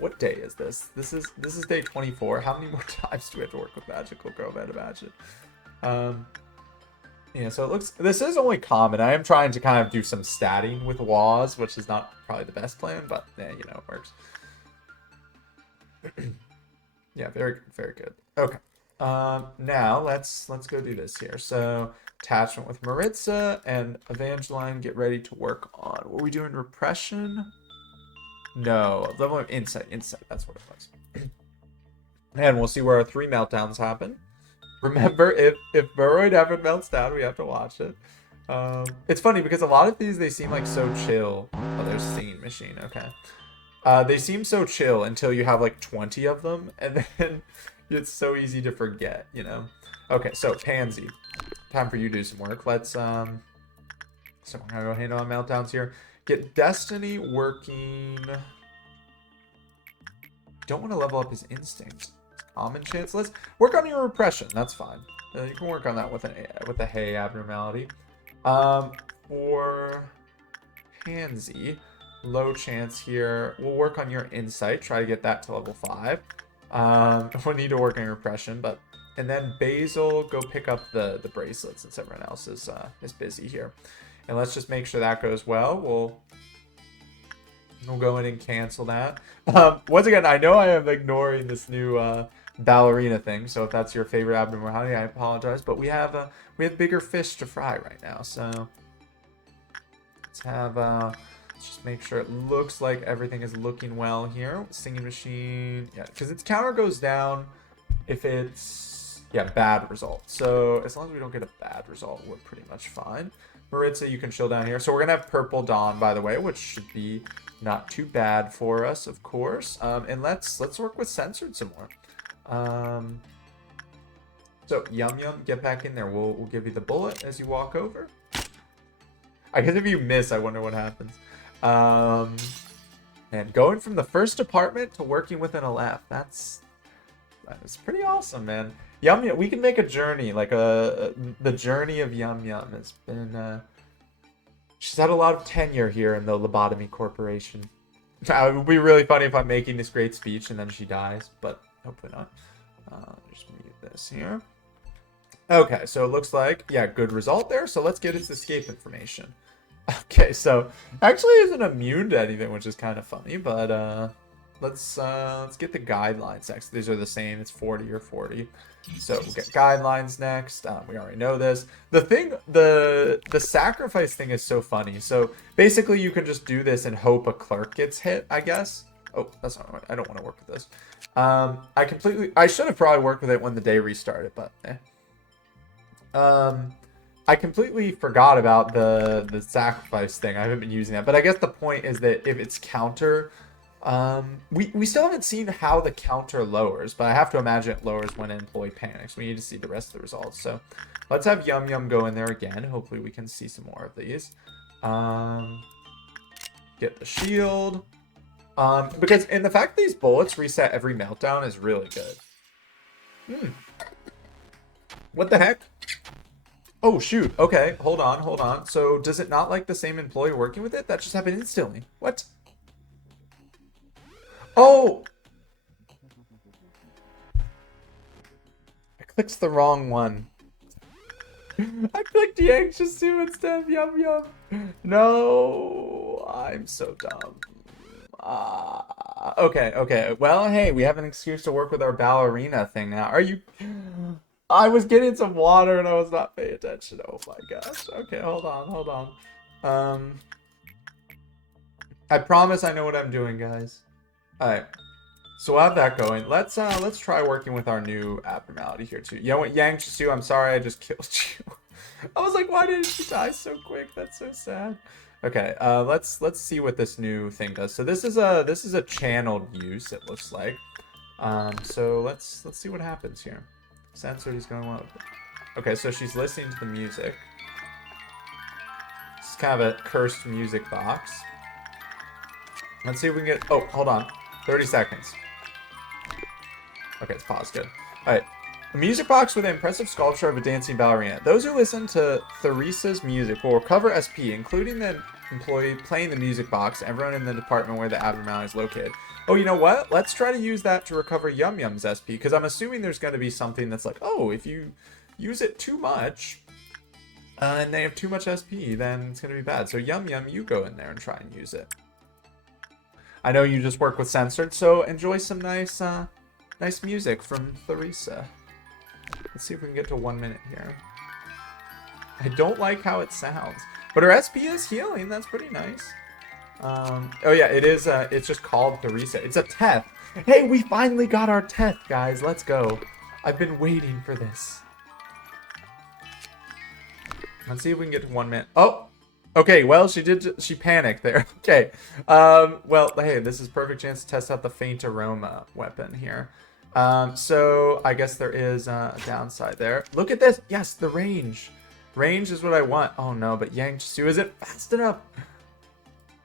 what day is this? This is day 24. How many more times do we have to work with Magical Girl? I'd imagine. Yeah, so it looks, this is only common. I am trying to kind of do some statting with Waz, which is not probably the best plan, but yeah, it works. Yeah, very good. Okay. Now let's go do this here. So attachment with Maritza and Evangeline get ready to work on. What are we doing? Repression? No, level of insight. Insight. That's what it was. And we'll see where our 3 meltdowns happen. Remember, if Burroid ever melts down, we have to watch it. It's funny because a lot of these they seem like so chill. Oh, there's singing machine. Okay. They seem so chill until you have like 20 of them, and then it's so easy to forget, you know? Okay, so Pansy, time for you to do some work. Let's so I'm gonna go handle on meltdowns here. Get Destiny working. Don't want to level up his instincts. Common chance. Let's work on your repression. That's fine. You can work on that with a hay abnormality. For Pansy, low chance here. We'll work on your insight. Try to get that to level 5. We'll need to work on your repression, but and then Basil, go pick up the bracelets since everyone else is busy here. And let's just make sure that goes well. We'll go in and cancel that. Once again, I know I am ignoring this new ballerina thing, so if that's your favorite abnormality, I apologize. But we have bigger fish to fry right now, so let's just make sure it looks like everything is looking well here. Singing machine, yeah, because its counter goes down if it's bad result. So as long as we don't get a bad result, we're pretty much fine. Maritza, you can chill down here. So we're gonna have Purple Dawn, by the way, which should be not too bad for us, of course. And let's work with Censored some more. So Yum Yum, get back in there. We'll give you the bullet as you walk over. I guess if you miss, I wonder what happens. And going from the first department to working with an LF, that's pretty awesome, man. Yum Yum, we can make a journey, like the journey of Yum Yum has been. She's had a lot of tenure here in the Lobotomy Corporation. It would be really funny if I'm making this great speech and then she dies, but hopefully not. Just mute this here. Okay, so it looks like, good result there. So let's get its escape information. Okay, so actually isn't immune to anything, which is kind of funny, but let's get the guidelines next. These are the same. It's 40 or 40. So we'll get guidelines next. We already know this. The sacrifice thing is so funny. So basically you can just do this and hope a clerk gets hit, I guess. Oh, that's not right. I don't want to work with this. I should have probably worked with it when the day restarted, but I completely forgot about the sacrifice thing. I haven't been using that, but I guess the point is that if it's counter, we still haven't seen how the counter lowers, but I have to imagine it lowers when an employee panics. We need to see the rest of the results. So let's have Yum Yum go in there again. Hopefully we can see some more of these. Get the shield. Because the fact these bullets reset every meltdown is really good. What the heck? Oh, shoot. Okay, hold on. So does it not like the same employee working with it? That just happened instantly. What? Oh! I clicked the wrong one. I clicked Yang Shasu instead of Yum Yum. No, I'm so dumb. Okay. Well, hey, we have an excuse to work with our ballerina thing now. Are you... I was getting some water and I was not paying attention. Oh my gosh. Okay, hold on. I promise I know what I'm doing, guys. Alright. So we'll have that going. Let's try working with our new abnormality here too. You know what, Yang Chisu, I'm sorry I just killed you. I was like, why didn't you die so quick? That's so sad. Okay, let's see what this new thing does. So this is a channeled use, it looks like. So let's see what happens here. Censored is going well. Okay, so she's listening to the music. It's kind of a cursed music box. Let's see if we can get... Oh, hold on. 30 seconds. Okay, it's paused. Good. Alright. A music box with an impressive sculpture of a dancing ballerina. Those who listen to Theresa's music will recover SP, including the employee playing the music box, everyone in the department where the abnormality is located. Oh, you know what? Let's try to use that to recover Yum Yum's SP, because I'm assuming there's going to be something that's like, oh, if you use it too much, and they have too much SP, then it's going to be bad. So Yum Yum, you go in there and try and use it. I know you just work with Censored, so enjoy some nice nice music from Theresa. Let's see if we can get to 1 minute here. I don't like how it sounds, but her SP is healing. That's pretty nice. Oh yeah, it is. It's just called Theresa. It's a Teth. Hey, we finally got our Teth, guys. Let's go. I've been waiting for this. Let's see if we can get to 1 minute. Oh, okay. Well, she panicked there. Okay. Well, hey, this is perfect chance to test out the faint aroma weapon here. So I guess there is a downside there. Look at this. Yes, the range. Range is what I want. Oh no, but Yang Chisu isn't fast enough.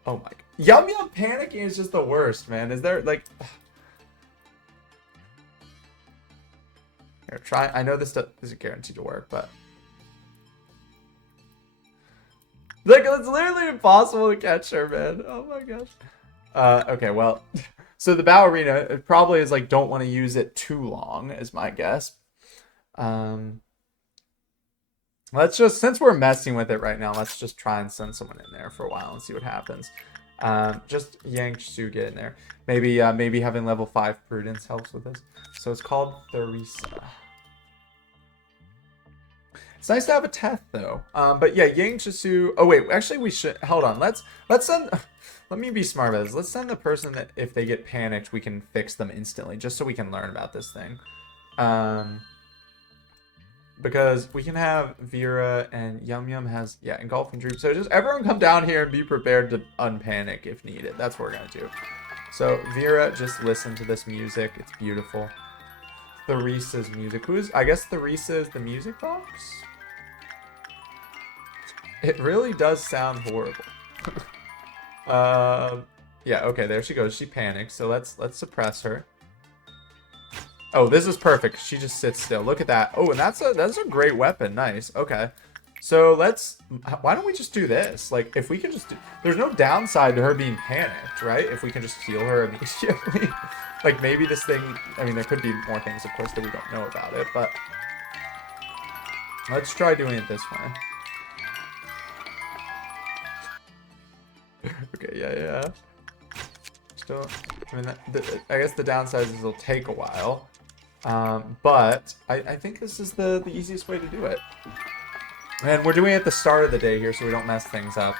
Oh my god. Yum Yum panicking is just the worst, man. Is there like... Here, try. I know this isn't guaranteed to work, but... Like, it's literally impossible to catch her, man. Oh my gosh. Okay, well... So the ballerina, it probably is like, don't want to use it too long, is my guess. Let's just, since we're messing with it right now, let's just try and send someone in there for a while and see what happens. Just Yang Su get in there. Maybe maybe having level 5 prudence helps with this. So it's called Theresa. It's nice to have a Teth though. But yeah, Yang Chisu. Oh wait, actually we should hold on. Let's send. Let me be smart about this. Let's send the person that if they get panicked, we can fix them instantly, just so we can learn about this thing. Because we can have Vera and Yum Yum has engulfing droop. So just everyone come down here and be prepared to unpanic if needed. That's what we're gonna do. So Vera, just listen to this music. It's beautiful. Theresa's music. I guess Theresa is the music box? It really does sound horrible. Yeah, okay, there she goes. She panics. So let's suppress her. Oh, this is perfect. She just sits still. Look at that. Oh, and that's a great weapon. Nice. Okay. So why don't we just do this? Like, if we can just there's no downside to her being panicked, right? If we can just heal her immediately. Like, maybe this thing, I mean, there could be more things, of course, that we don't know about it, but let's try doing it this way. Okay, yeah. Still, I mean, I guess the downside is it'll take a while. But I think this is the easiest way to do it. And we're doing it at the start of the day here so we don't mess things up.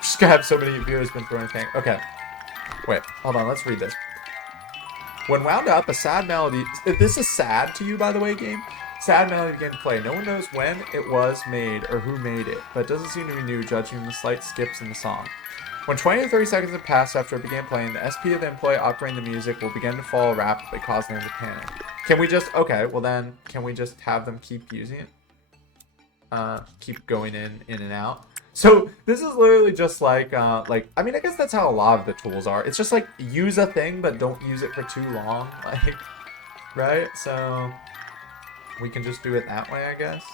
Just gonna have so many viewers been throwing things. Okay. Wait, hold on, let's read this. When wound up, a sad melody... This is sad to you, by the way, game? Sad melody began to play. No one knows when it was made or who made it, but it doesn't seem to be new, judging from the slight skips in the song. When 20 to 30 seconds have passed after it began playing, the SP of the employee operating the music will begin to fall rapidly, causing them to panic. Can we just... Okay, well then, can we just have them keep using it? Keep going in and out. So this is literally just like I mean, I guess that's how a lot of the tools are. It's just like use a thing, but don't use it for too long, like, right? So we can just do it that way, I guess.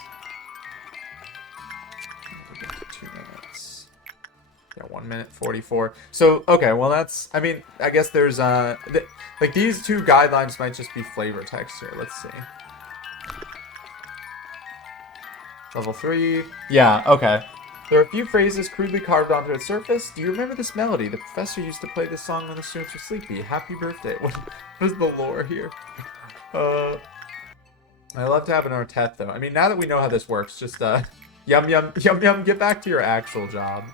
We get to 2 minutes. Yeah, 1 minute 44. So okay, well that's. I mean, I guess there's like these two guidelines might just be flavor text here. Let's see. Level 3. Yeah. Okay. There are a few phrases crudely carved onto its surface. Do you remember this melody? The professor used to play this song when the students were sleepy. Happy birthday. What is the lore here? I love to have an Arteth, though. I mean, now that we know how this works, just, Yum, get back to your actual job.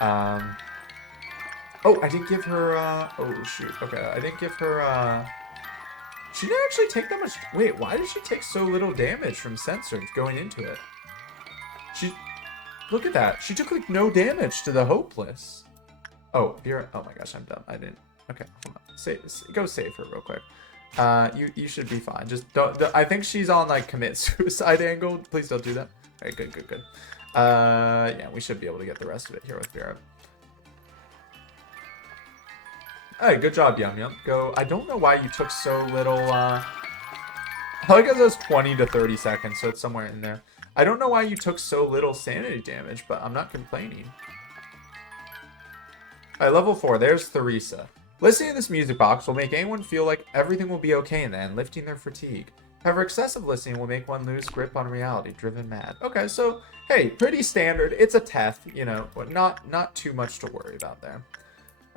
Oh, I didn't give her, oh, shoot. Okay, I didn't give her, she didn't actually take that much... Wait, why did she take so little damage from Censored going into it? Look at that. She took, like, no damage to the Hopeless. Oh, Vera. Oh, my gosh, I'm dumb. I didn't. Okay, hold on. Go save her real quick. You should be fine. Just don't... I think she's on, like, commit suicide angle. Please don't do that. All right, good. Yeah, we should be able to get the rest of it here with Vera. Hey, good job, Yum. Go. I don't know why you took so little, I like it says 20 to 30 seconds, so it's somewhere in there. I don't know why you took so little sanity damage, but I'm not complaining. Alright, level 4. There's Theresa. Listening to this music box will make anyone feel like everything will be okay in the end, lifting their fatigue. However, excessive listening will make one lose grip on reality, driven mad. Okay, so, hey, pretty standard. It's a Teth, you know, but not too much to worry about there.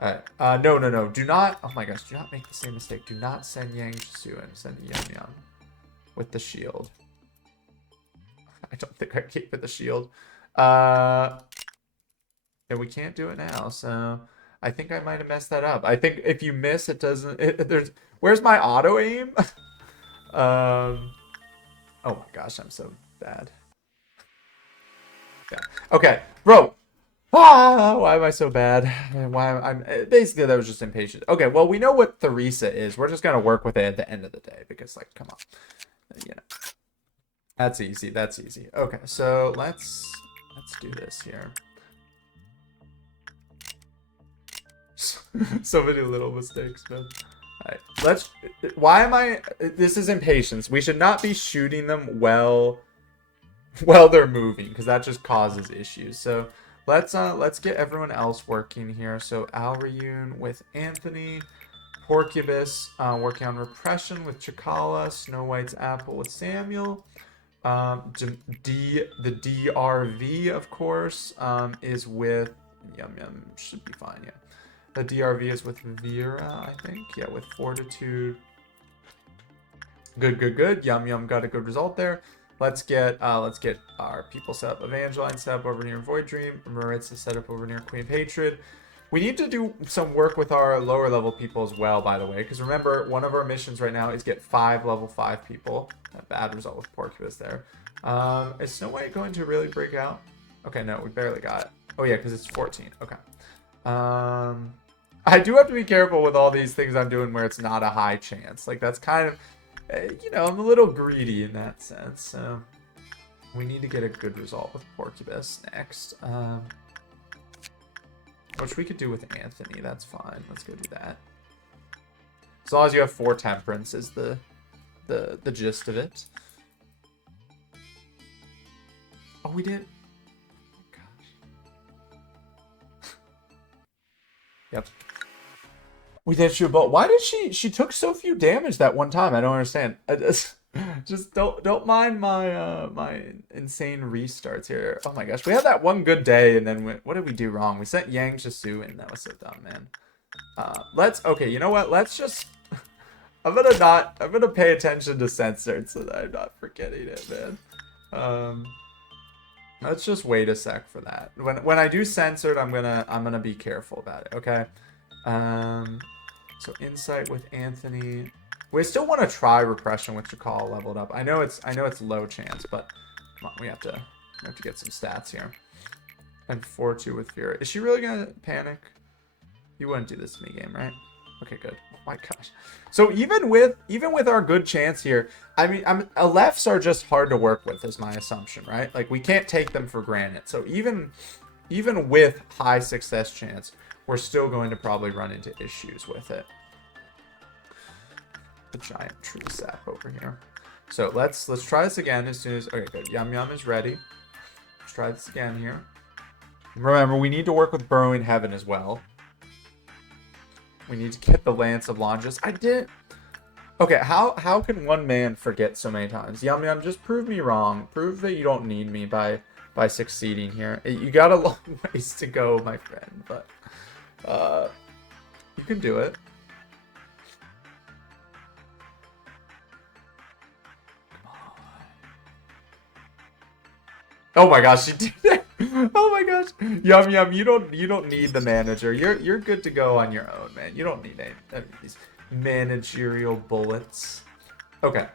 No. Do not. Oh my gosh. Do not make the same mistake. Do not send Yang Shisu and send Yum Yum with the shield. I don't think I keep with the shield. Yeah, we can't do it now. So I think I might have messed that up. I think if you miss, it doesn't. There's. Where's my auto aim? Oh my gosh, I'm so bad. Yeah. Okay, bro. Why am I so bad? Why I'm basically that was just impatient. Okay, well we know what Theresa is. We're just gonna work with it at the end of the day because like, come on, you know, that's easy. That's easy. Okay, so let's do this here. So many little mistakes, man. All right, why am I? This is impatience. We should not be shooting them while they're moving because that just causes issues. So let's get everyone else working here. So Alrayun with Anthony, Porcubus working on repression with Chakala, Snow White's Apple with Samuel. The DRV of course is with Yum Yum, should be fine. Yeah, the DRV is with Vera, I think. Yeah, with Fortitude. Good. Yum Yum got a good result there. Let's get our people set up. Evangeline set up over near Void Dream. Maritza set up over near Queen of Hatred. We need to do some work with our lower level people as well, by the way, because remember, one of our missions right now is get 5 level 5 people. A bad result with Porcupus there. Is Snow White going to really break out? Okay, no, we barely got it. Oh yeah, because it's 14. Okay. I do have to be careful with all these things I'm doing where it's not a high chance. Like that's kind of, you know, I'm a little greedy in that sense. So we need to get a good result with Porcupus next. Which we could do with Anthony. That's fine. Let's go do that. As long as you have 4 temperance is the gist of it. Oh, we did. Oh, gosh. Yep. We did shoot a bolt. Why did she took so few damage that one time? I don't understand. I just don't mind my my insane restarts here. Oh my gosh, we had that one good day and then what did we do wrong? We sent Yang Shisu in. That was so dumb, man. Okay, you know what? Let's just I'm gonna pay attention to Censored so that I'm not forgetting it, man. Let's just wait a sec for that. When I do Censored, I'm gonna be careful about it, okay? So insight with Anthony. We still want to try repression with Chakal leveled up. I know it's low chance, but come on, we have to get some stats here. And 4-2 with Vera. Is she really gonna panic? You wouldn't do this to me, game, right? Okay, good. Oh my gosh. So even with our good chance here, I mean, Alephs are just hard to work with, is my assumption, right? Like we can't take them for granted. So even with high success chance, we're still going to probably run into issues with it. The giant tree sap over here. So let's try this again as soon as. Okay, good. Yum Yum is ready. Let's try this again here. Remember, we need to work with Burrowing Heaven as well. We need to get the Lance of Longus. I did. Okay, how can one man forget so many times? Yum Yum, just prove me wrong. Prove that you don't need me by succeeding here. You got a long ways to go, my friend, but you can do it. Oh my gosh, she did it. Oh my gosh. Yum Yum, you don't need the manager. You're good to go on your own, man. You don't need any of these managerial bullets. Okay.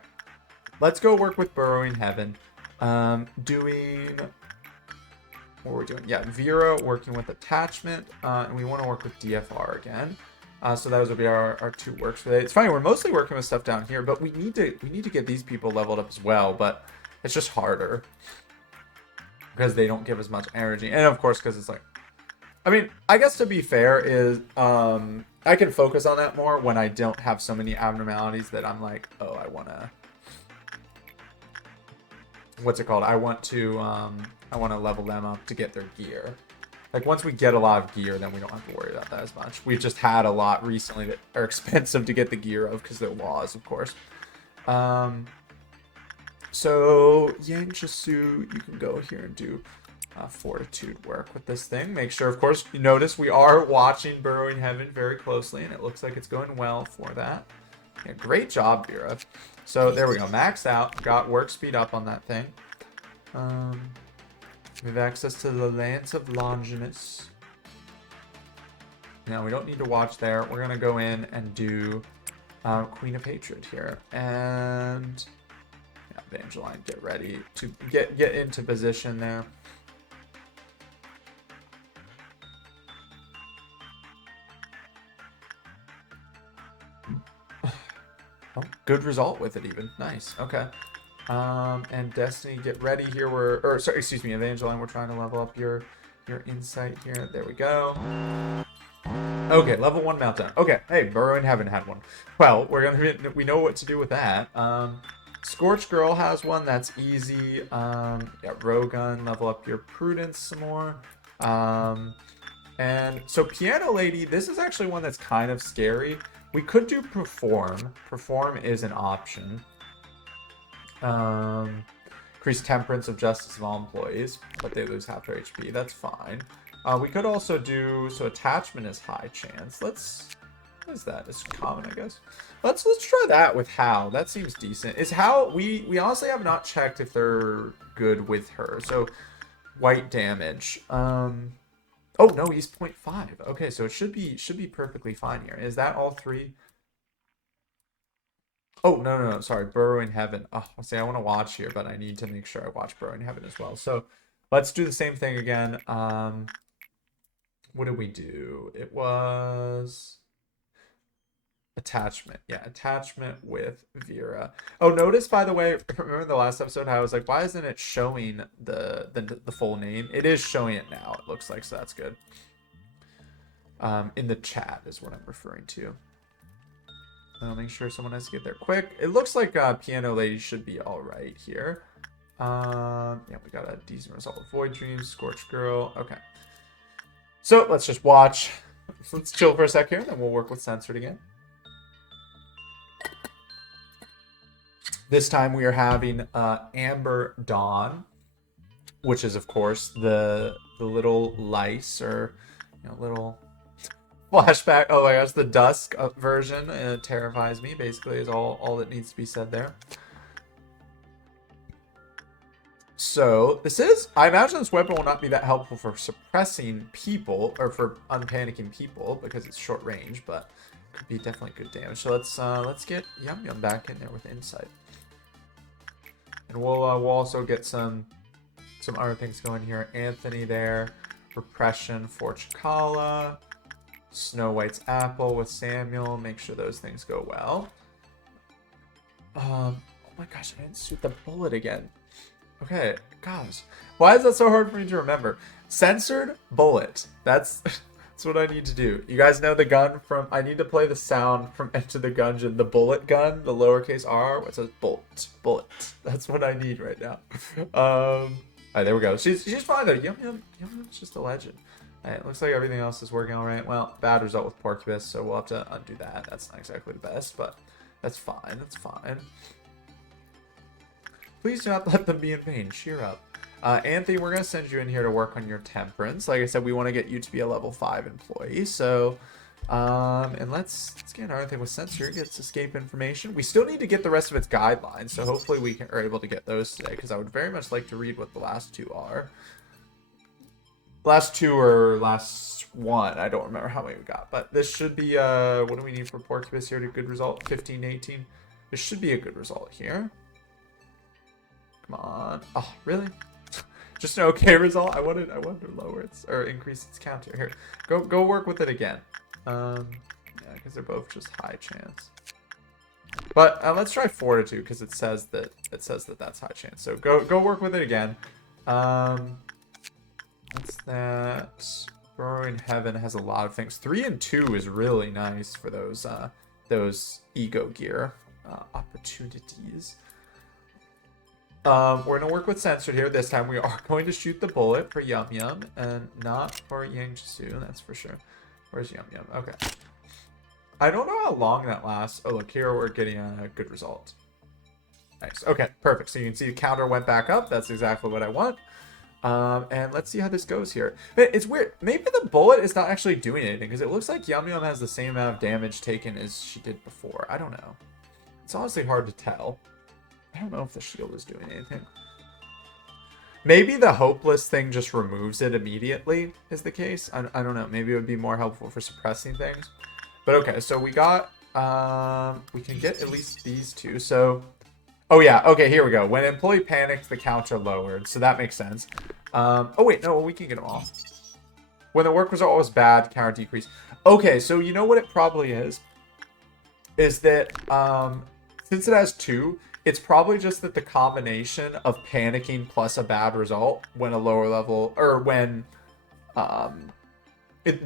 Let's go work with Burrowing Heaven. Doing what we're doing. Yeah, Vera working with attachment. And we want to work with DFR again. So those will be our 2 works for today. It's funny, we're mostly working with stuff down here, but we need to get these people leveled up as well, but it's just harder. Because they don't give as much energy. And of course, because it's like, I mean, I guess to be fair is, I can focus on that more when I don't have so many abnormalities that I'm like, oh, I want to, what's it called? I want to level them up to get their gear. Like once we get a lot of gear, then we don't have to worry about that as much. We've just had a lot recently that are expensive to get the gear of because they're laws, of course. So Yang Shisu, you can go here and do Fortitude work with this thing. Make sure, of course, you notice we are watching Burrowing Heaven very closely, and it looks like it's going well for that. Yeah, great job, Vera. So there we go. Maxed out. Got work speed up on that thing. We have access to the Lance of Longinus. Now, we don't need to watch there. We're going to go in and do Queen of Hatred here. And yeah, Evangeline, get ready to get into position there. Oh, good result with it even. Nice. Okay. And Destiny, get ready here. Sorry, excuse me, Evangeline, we're trying to level up your insight here. There we go. Okay, level 1 meltdown. Okay, hey, Burrowing Heaven had one. Well, we know what to do with that. Scorch Girl has one that's easy. Yeah, Rogun, level up your Prudence some more. And so Piano Lady, this is actually one that's kind of scary. We could do Perform. Perform is an option. Increase temperance of justice of all employees, but they lose half their HP. That's fine. We could also do, so attachment is high chance. What is that? It's common, I guess. Let's try that with Hal. That seems decent. Is Hal, we honestly have not checked if they're good with her. So white damage. Oh no, he's 0.5. Okay, so it should be perfectly fine here. Is that all three? Oh, no, sorry. Burrowing Heaven. Oh, see, I want to watch here, but I need to make sure I watch Burrowing Heaven as well. So let's do the same thing again. What did we do? It was attachment. Yeah, attachment with Vera. Oh, notice, by the way, remember the last episode how I was like, why isn't it showing the full name? It is showing it now, it looks like, so that's good. In the chat is what I'm referring to. I'll make sure someone has to get there quick. It looks like Piano Lady should be all right here. Yeah, we got a decent result with Void Dreams, Scorched Girl. Okay. So let's just watch. Let's chill for a sec here, then we'll work with Censored again. This time we are having Amber Dawn, which is, of course, the little lice, or little flashback. Oh my gosh, the dusk version. It terrifies me, basically, is all that needs to be said there. So this is, I imagine this weapon will not be that helpful for suppressing people, or for unpanicking people, because it's short range, but could be definitely good damage. So let's get Yum Yum back in there with insight. And we'll also get some other things going here. Anthony there, repression for Chikala, Snow White's apple with Samuel. Make sure those things go well. Oh my gosh, I didn't shoot the bullet again. Okay, gosh, why is that so hard for me to remember? Censored bullet. That's what I need to do. You guys know the gun from, I need to play the sound from Enter the Gungeon, the bullet gun, the lowercase r, it says bullet. That's what I need right now. All right, there we go. She's fine though. Yum's just a legend. All right, looks like everything else is working all right. Well, bad result with Porcupus, so we'll have to undo that. That's not exactly the best, but that's fine. That's fine. Please do not let them be in pain. Cheer up. Anthony, we're going to send you in here to work on your temperance. Like I said, we want to get you to be a level 5 employee. So, and let's get another thing with Censored. Gets escape information. We still need to get the rest of its guidelines. So hopefully we are able to get those today, because I would very much like to read what the last two are. Last two or last one. I don't remember how many we got. But this should be, what do we need for Porcupus here to good result? 15 to 18. This should be a good result here. Come on. Oh, really? Just an okay result? I wanted to lower its, or increase its counter. Here, go work with it again. Yeah, because they're both just high chance. But let's try Fortitude, because it says that that's high chance. So go work with it again. What's that? Burrowing Heaven has a lot of things. 3 and 2 is really nice for those ego gear opportunities. We're going to work with Censored here. This time we are going to shoot the bullet for Yum Yum and not for Yang Jisu, that's for sure. Where's Yum Yum? Okay. I don't know how long that lasts. Oh, look, here we're getting a good result. Nice. Okay, perfect. So you can see the counter went back up. That's exactly what I want. And let's see how this goes here. But it's weird. Maybe the bullet is not actually doing anything because it looks like Yum Yum has the same amount of damage taken as she did before. I don't know. It's honestly hard to tell. I don't know if the shield is doing anything. Maybe the hopeless thing just removes it immediately is the case. I don't know. Maybe it would be more helpful for suppressing things. But okay, so we got... we can get at least these two. So... Oh, yeah. Okay, here we go. When employee panics, the counts are lowered. So that makes sense. Oh, wait. No, we can get them all. When the work result was bad, count decrease. Okay, so you know what it probably is? Is that since it has 2, it's probably just that the combination of panicking plus a bad result when a lower level... Or when...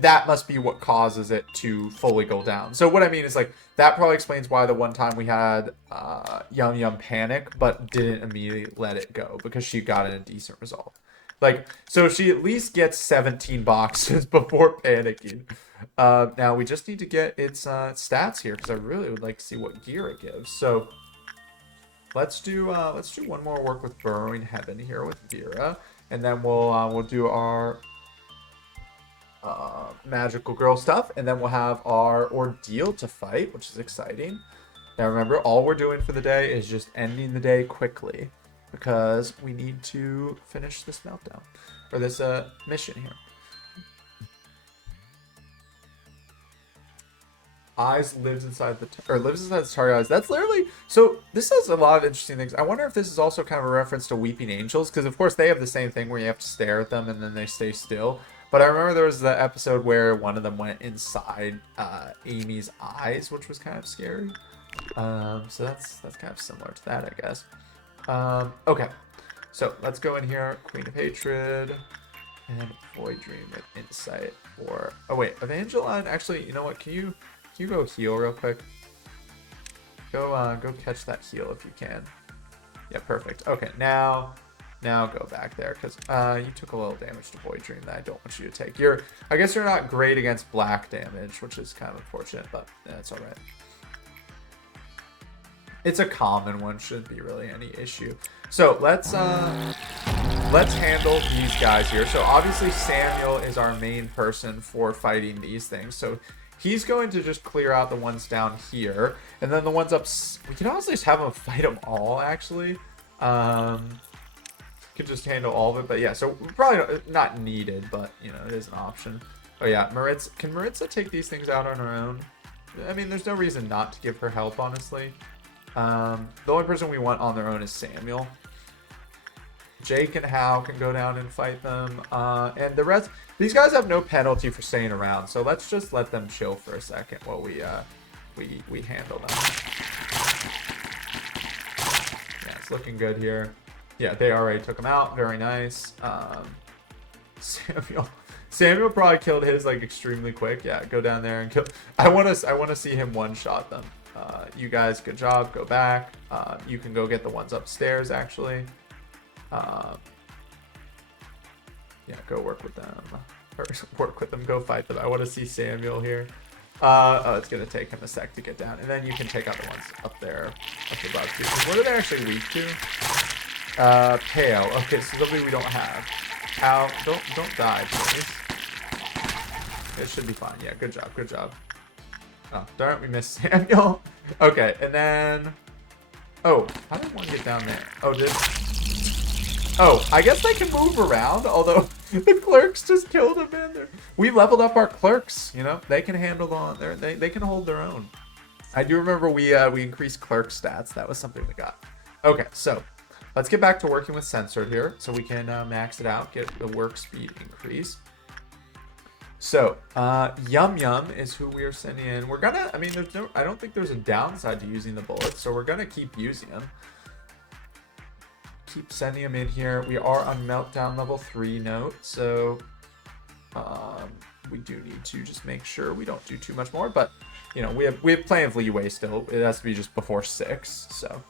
that must be what causes it to fully go down. So what I mean is, like, that probably explains why the one time we had Yum Yum panic, but didn't immediately let it go, because she got a decent result. Like, so she at least gets 17 boxes before panicking. Now, we just need to get its stats here, because I really would like to see what gear it gives. So, let's do one more work with Burrowing Heaven here with Vera, and then we'll do our... magical girl stuff, and then we'll have our ordeal to fight, which is exciting. Now remember, all we're doing for the day is just ending the day quickly, because we need to finish this meltdown, or this mission here. Eyes lives inside the target eyes. That's literally... So this has a lot of interesting things. I wonder if this is also kind of a reference to Weeping Angels, because of course they have the same thing where you have to stare at them and then they stay still. But I remember there was the episode where one of them went inside Amy's eyes, which was kind of scary. So that's kind of similar to that, I guess. Okay, so let's go in here. Queen of Hatred and Void Dream with Insight. Or oh wait, Evangeline. Actually, you know what? Can you go heal real quick? Go catch that heal if you can. Yeah, perfect. Okay, now go back there, because you took a little damage to Void Dream that I don't want you to take. I guess you're not great against black damage, which is kind of unfortunate, but that's alright. It's a common one, shouldn't be really any issue. So let's handle these guys here. So obviously Samuel is our main person for fighting these things. So he's going to just clear out the ones down here, and then the ones up. We can honestly just have him fight them all, actually. Could just handle all of it, but yeah, so probably not needed, but you know, it is an option. Oh yeah, can Maritza take these things out on her own? I mean, there's no reason not to give her help, honestly. The only person we want on their own is Samuel. Jake and Hal can go down and fight them, and the rest, these guys have no penalty for staying around, so let's just let them chill for a second while we handle them. Yeah, it's looking good here. Yeah, they already took him out. Very nice. Samuel probably killed his like extremely quick. Yeah, go down there and kill. I want to see him one-shot them. You guys, good job. Go back. You can go get the ones upstairs, actually. Yeah, go work with them. Or work with them. Go fight them. I want to see Samuel here. Oh, it's gonna take him a sec to get down, and then you can take out the ones up there, up above too. What are they actually weak to? Pale. Okay, so something we don't have. Al, don't die, please. It should be fine. Yeah, good job, good job. Oh, darn, we missed Samuel. Okay, and then... Oh, how did one get down there? Oh, Oh, I guess they can move around, although the clerks just killed him in there. We leveled up our clerks, you know? They can handle on there. They can hold their own. I do remember we increased clerk stats. That was something we got. Okay, so... Let's get back to working with Censored here, so we can max it out, get the work speed increase. So, Yum Yum is who we are sending in. We're gonna, I mean, I don't think there's a downside to using the bullets, so we're gonna keep using them. Keep sending them in here. We are on Meltdown level 3 note, so we do need to just make sure we don't do too much more, but, you know, we have plenty of leeway still. It has to be just before 6, so...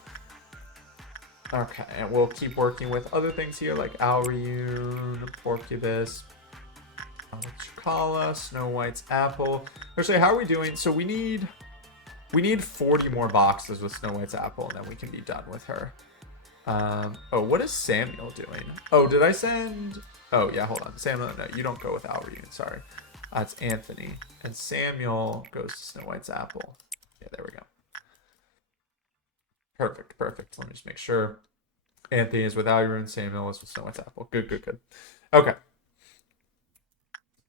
Okay, and we'll keep working with other things here, like Alreune, Porcubus, Chikala, Snow White's Apple. Actually, how are we doing? So we need 40 more boxes with Snow White's Apple, and then we can be done with her. Oh, what is Samuel doing? Oh, did I send... Oh, yeah, hold on. Samuel, no, you don't go with Alreune, sorry. It's Anthony. And Samuel goes to Snow White's apple. Yeah, there we go. Perfect, perfect. Let me just make sure. Anthony is with Alreune, Samuel is with Snow White's apple. Good, good, good. Okay.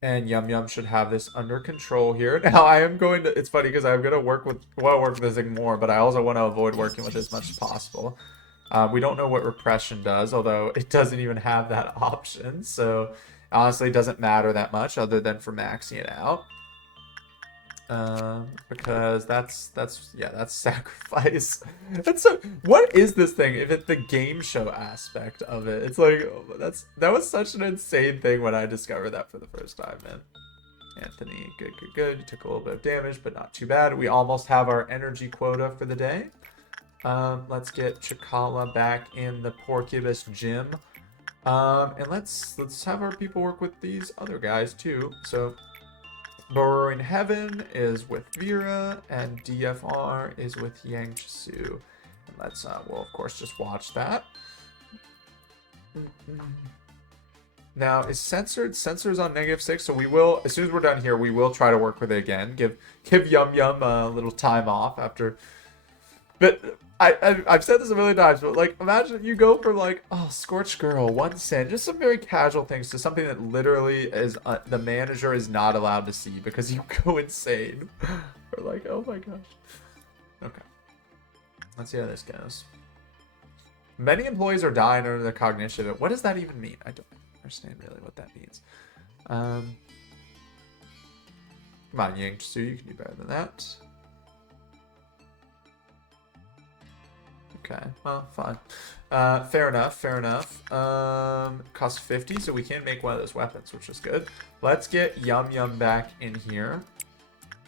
And Yum Yum should have this under control here. Now I am going to, it's funny because I'm going to work with this thing more, but I also want to avoid working with it as much as possible. We don't know what repression does, although it doesn't even have that option. So honestly, it doesn't matter that much other than for maxing it out. Because that's sacrifice. That's so. What is this thing? If it's the game show aspect of it, it's like that was such an insane thing when I discovered that for the first time, man. Anthony, good, good, good. You took a little bit of damage, but not too bad. We almost have our energy quota for the day. Let's get Chikala back in the Porcubus gym. And let's have our people work with these other guys too. So Burrowing Heaven is with Vera, and DFR is with Yang Chisu. And let's, we'll of course just watch that. Now, is Censored? Censored's on -6, so we will, as soon as we're done here, we will try to work with it again. Give Yum Yum a little time off after. But I've said this a million times, but like, imagine you go from like, oh, Scorched Girl, 1 cent, just some very casual things to something that literally is the manager is not allowed to see because you go insane. Or like, oh my gosh. Okay, let's see how this goes. Many employees are dying under the cognition. What does that even mean? I don't understand really what that means. Come on, Yang Chisu, you can do better than that. Okay, well, fine. Fair enough, fair enough. Cost 50, so we can make one of those weapons, which is good. Let's get Yum Yum back in here.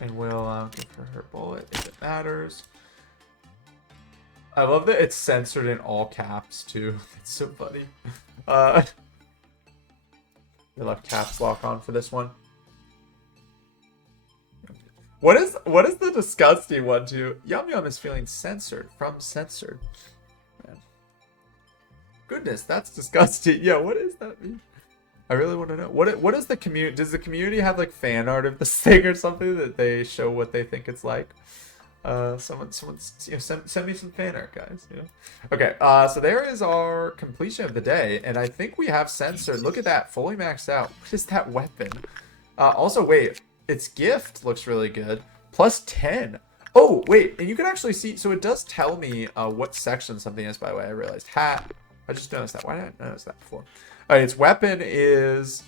And we'll give her bullet if it matters. I love that it's censored in all caps, too. It's so funny. We left caps lock on for this one. What is the disgusting one too? Yum Yum is feeling censored from Censored. Man. Goodness, that's disgusting. Yeah, what does that mean? I really want to know. What is the community? Does the community have like fan art of this thing or something that they show what they think it's like? Someone, you know, send me some fan art, guys. You know. Okay. So there is our completion of the day, and I think we have Censored. Look at that, fully maxed out. What is that weapon? Also, wait. Its gift looks really good. Plus 10. Oh, wait. And you can actually see... So it does tell me what section something is, by the way. I realized. Hat. I just noticed that. Why didn't I notice that before? All right. Its weapon is...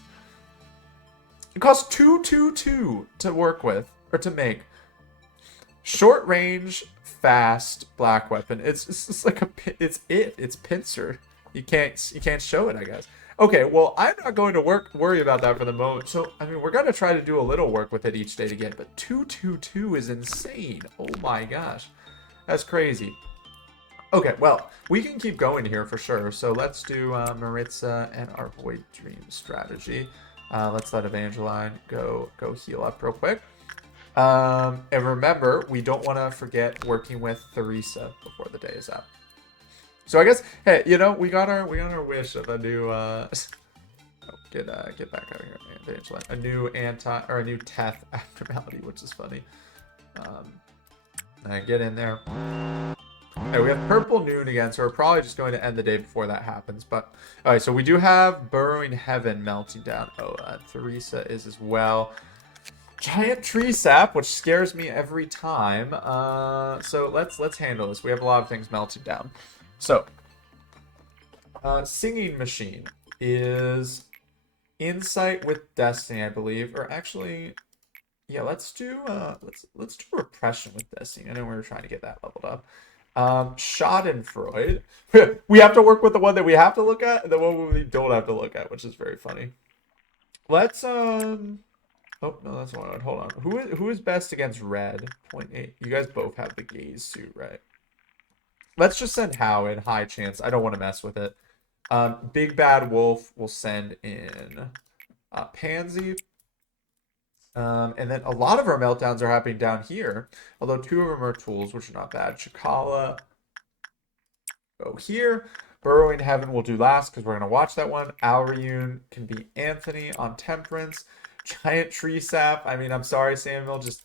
It costs 222 to work with. Or to make. Short range, fast, black weapon. It's like a... It's pincer. You can't show it, I guess. Okay, well, I'm not going to worry about that for the moment. So, I mean, we're going to try to do a little work with it each day to get, but 222 is insane. Oh my gosh. That's crazy. Okay, well, we can keep going here for sure. So let's do Maritza and our Void Dream strategy. Let's let Evangeline go heal up real quick. And remember, we don't want to forget working with Theresa before the day is up. So I guess, hey, you know, we got our wish of a new get back out of here, man. Evangeline. A new Teth abnormality, which is funny. Get in there. Okay, we have Purple Noon again, so we're probably just going to end the day before that happens. But all right, so we do have Burrowing Heaven melting down. Oh, Theresa is as well. Giant tree sap, which scares me every time. So let's handle this. We have a lot of things melting down. So, Singing Machine is Insight with Destiny, I believe, or actually, yeah, let's do Repression with Destiny. I know we were trying to get that leveled up. Schadenfreude. We have to work with the one that we have to look at, and the one we don't have to look at, which is very funny. Let's Oh no, that's one. Hold on. Who is best against red? 0.8. You guys both have the gaze suit, right? Let's just send How in. High chance. I don't want to mess with it. Big Bad Wolf will send in Pansy. And then a lot of our meltdowns are happening down here. Although 2 of them are tools, which are not bad. Chikala. Go here. Burrowing Heaven we'll do last because we're going to watch that one. Alreune can be Anthony on Temperance. Giant Tree Sap. I mean, I'm sorry, Samuel. Just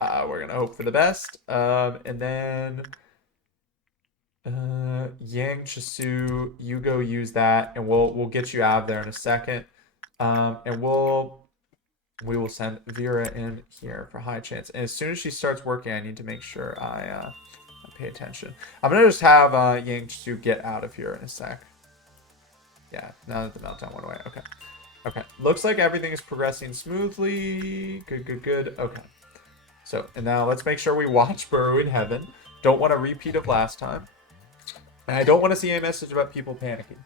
we're going to hope for the best. And then Yang Chisu, you go use that, and we'll get you out of there in a second. And we will send Vera in here for high chance. And as soon as she starts working, I need to make sure I pay attention. I'm gonna just have Yang Chisu get out of here in a sec. Yeah, now that the meltdown went away. Okay. Okay. Looks like everything is progressing smoothly. Good, good, good. Okay. So, and now let's make sure we watch Burrowing Heaven. Don't want a repeat of last time. And I don't want to see a message about people panicking.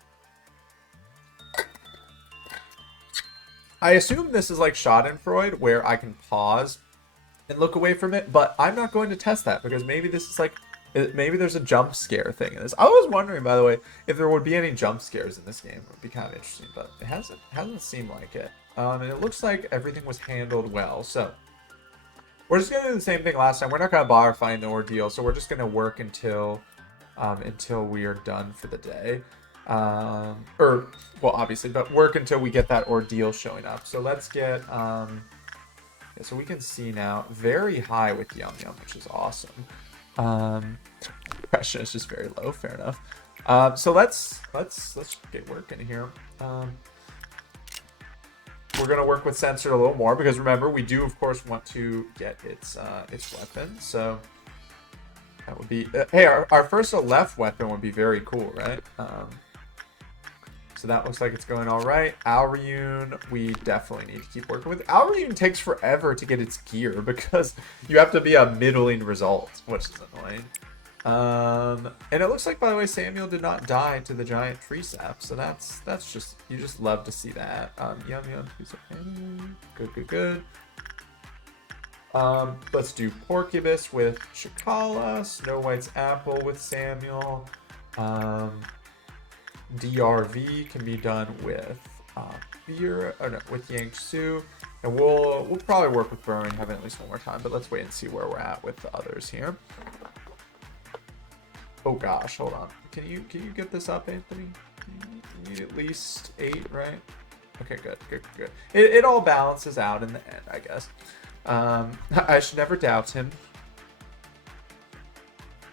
I assume this is like Schadenfreude, where I can pause and look away from it, but I'm not going to test that because maybe this is like, maybe there's a jump scare thing in this. I was wondering, by the way, if there would be any jump scares in this game. It would be kind of interesting, but it hasn't seemed like it. And it looks like everything was handled well. So we're just gonna do the same thing last time. We're not gonna bother finding the ordeal, so we're just gonna work until we are done for the day. Or, well, obviously, but work until we get that ordeal showing up. So let's get, yeah, so we can see now, very high with Yum Yum, which is awesome. Depression is just very low, fair enough. So let's get working here. We're gonna work with Censored a little more, because remember, we do, of course, want to get its weapon, so that would be, hey, our first left weapon would be very cool, right? So that looks like it's going all right. Alreune, we definitely need to keep working with. Alreune takes forever to get its gear because you have to be a middling result, which is annoying. And it looks like, by the way, Samuel did not die to the giant tree sap, so that's just, you just love to see that. Yum Yum, good, good, good. Let's do Porcubus with Chikala, Snow White's Apple with Samuel. DRV can be done with with Yang Su, and we'll probably work with Burrowing Heaven at least one more time, but let's wait and see where we're at with the others here. Oh gosh, hold on. Can you get this up, Anthony? You need at least 8, right? Okay, good, good, good. It all balances out in the end, I guess. I should never doubt him.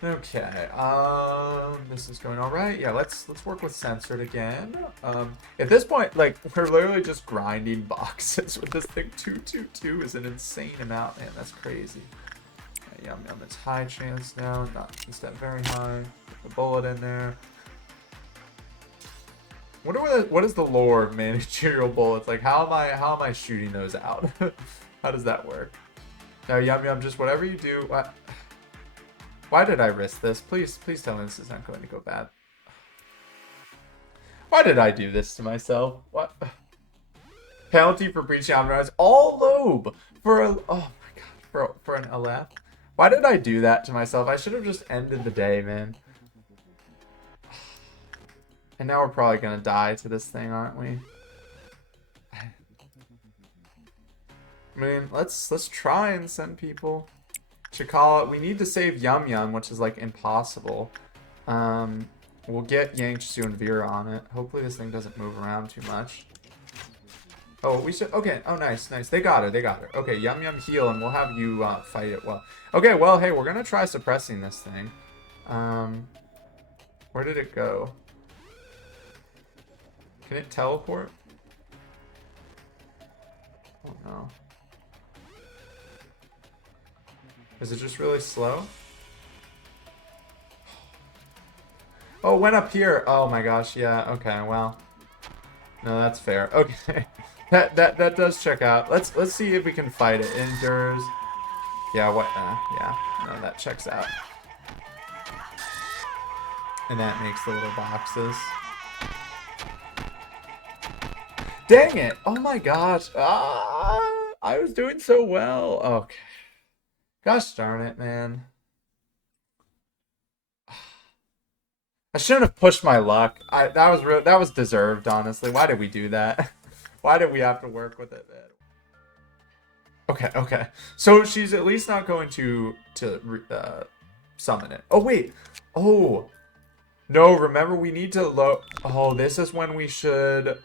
Okay, this is going all right. Yeah, let's work with Censored again. At this point, like, we're literally just grinding boxes with this thing. 222 is an insane amount, man. That's crazy. Yum Yum, it's high chance now, not instead very high. Put the bullet in there. Wonder what is the lore of managerial bullets? Like, how am I shooting those out? How does that work? Now, Yum Yum, just whatever you do. Why did I risk this? Please tell me this is not going to go bad. Why did I do this to myself? What? Penalty for breaching omnipresence. All lobe for a, oh my god, for an LF. Why did I do that to myself? I should have just ended the day, man. And now we're probably gonna die to this thing, aren't we? I mean, let's try and send people. Chikala, we need to save Yum Yum, which is like impossible. We'll get Yang Chisu and Vera on it. Hopefully this thing doesn't move around too much. Oh, we should, okay. Oh, nice, nice. They got her. Okay, Yum Yum heal, and we'll have you fight it well. Okay, well, hey, we're gonna try suppressing this thing. Where did it go? Can it teleport? Oh no. Is it just really slow? Oh, it went up here. Oh my gosh, yeah, okay, well. No, that's fair. Okay. That does check out. Let's see if we can fight it. Endures. Yeah, what yeah. No, that checks out. And that makes the little boxes. Dang it! Oh my gosh. I was doing so well. Okay. Gosh darn it, man. I shouldn't have pushed my luck. That was deserved, honestly. Why did we do that? Why did we have to work with it, man? Okay. So she's at least not going to summon it. Oh wait. Oh. No, remember we need to oh, this is when we should...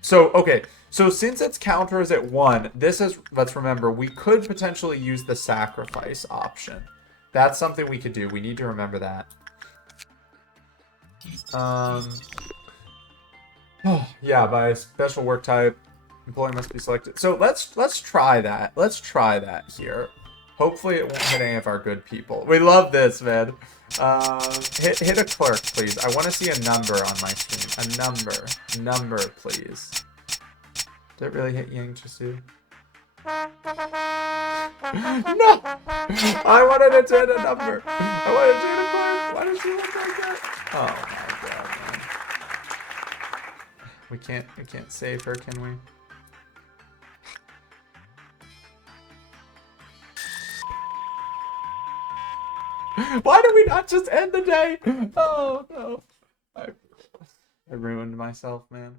So, okay. So since its counter is at 1, this is... Let's remember, we could potentially use the sacrifice option. That's something we could do. We need to remember that. Oh, yeah, by special work type, employee must be selected. So let's try that. Let's try that here. Hopefully it won't hit any of our good people. We love this, man. Hit a clerk, please. I want to see a number on my screen. A number, please. Did it really hit Yang Chisu? No! I wanted it to hit a number. I wanted to hit a clerk. Why does she look like that? Oh my god, man. We can't save her, can we? Why did we not just end the day? Oh no. I ruined myself, man.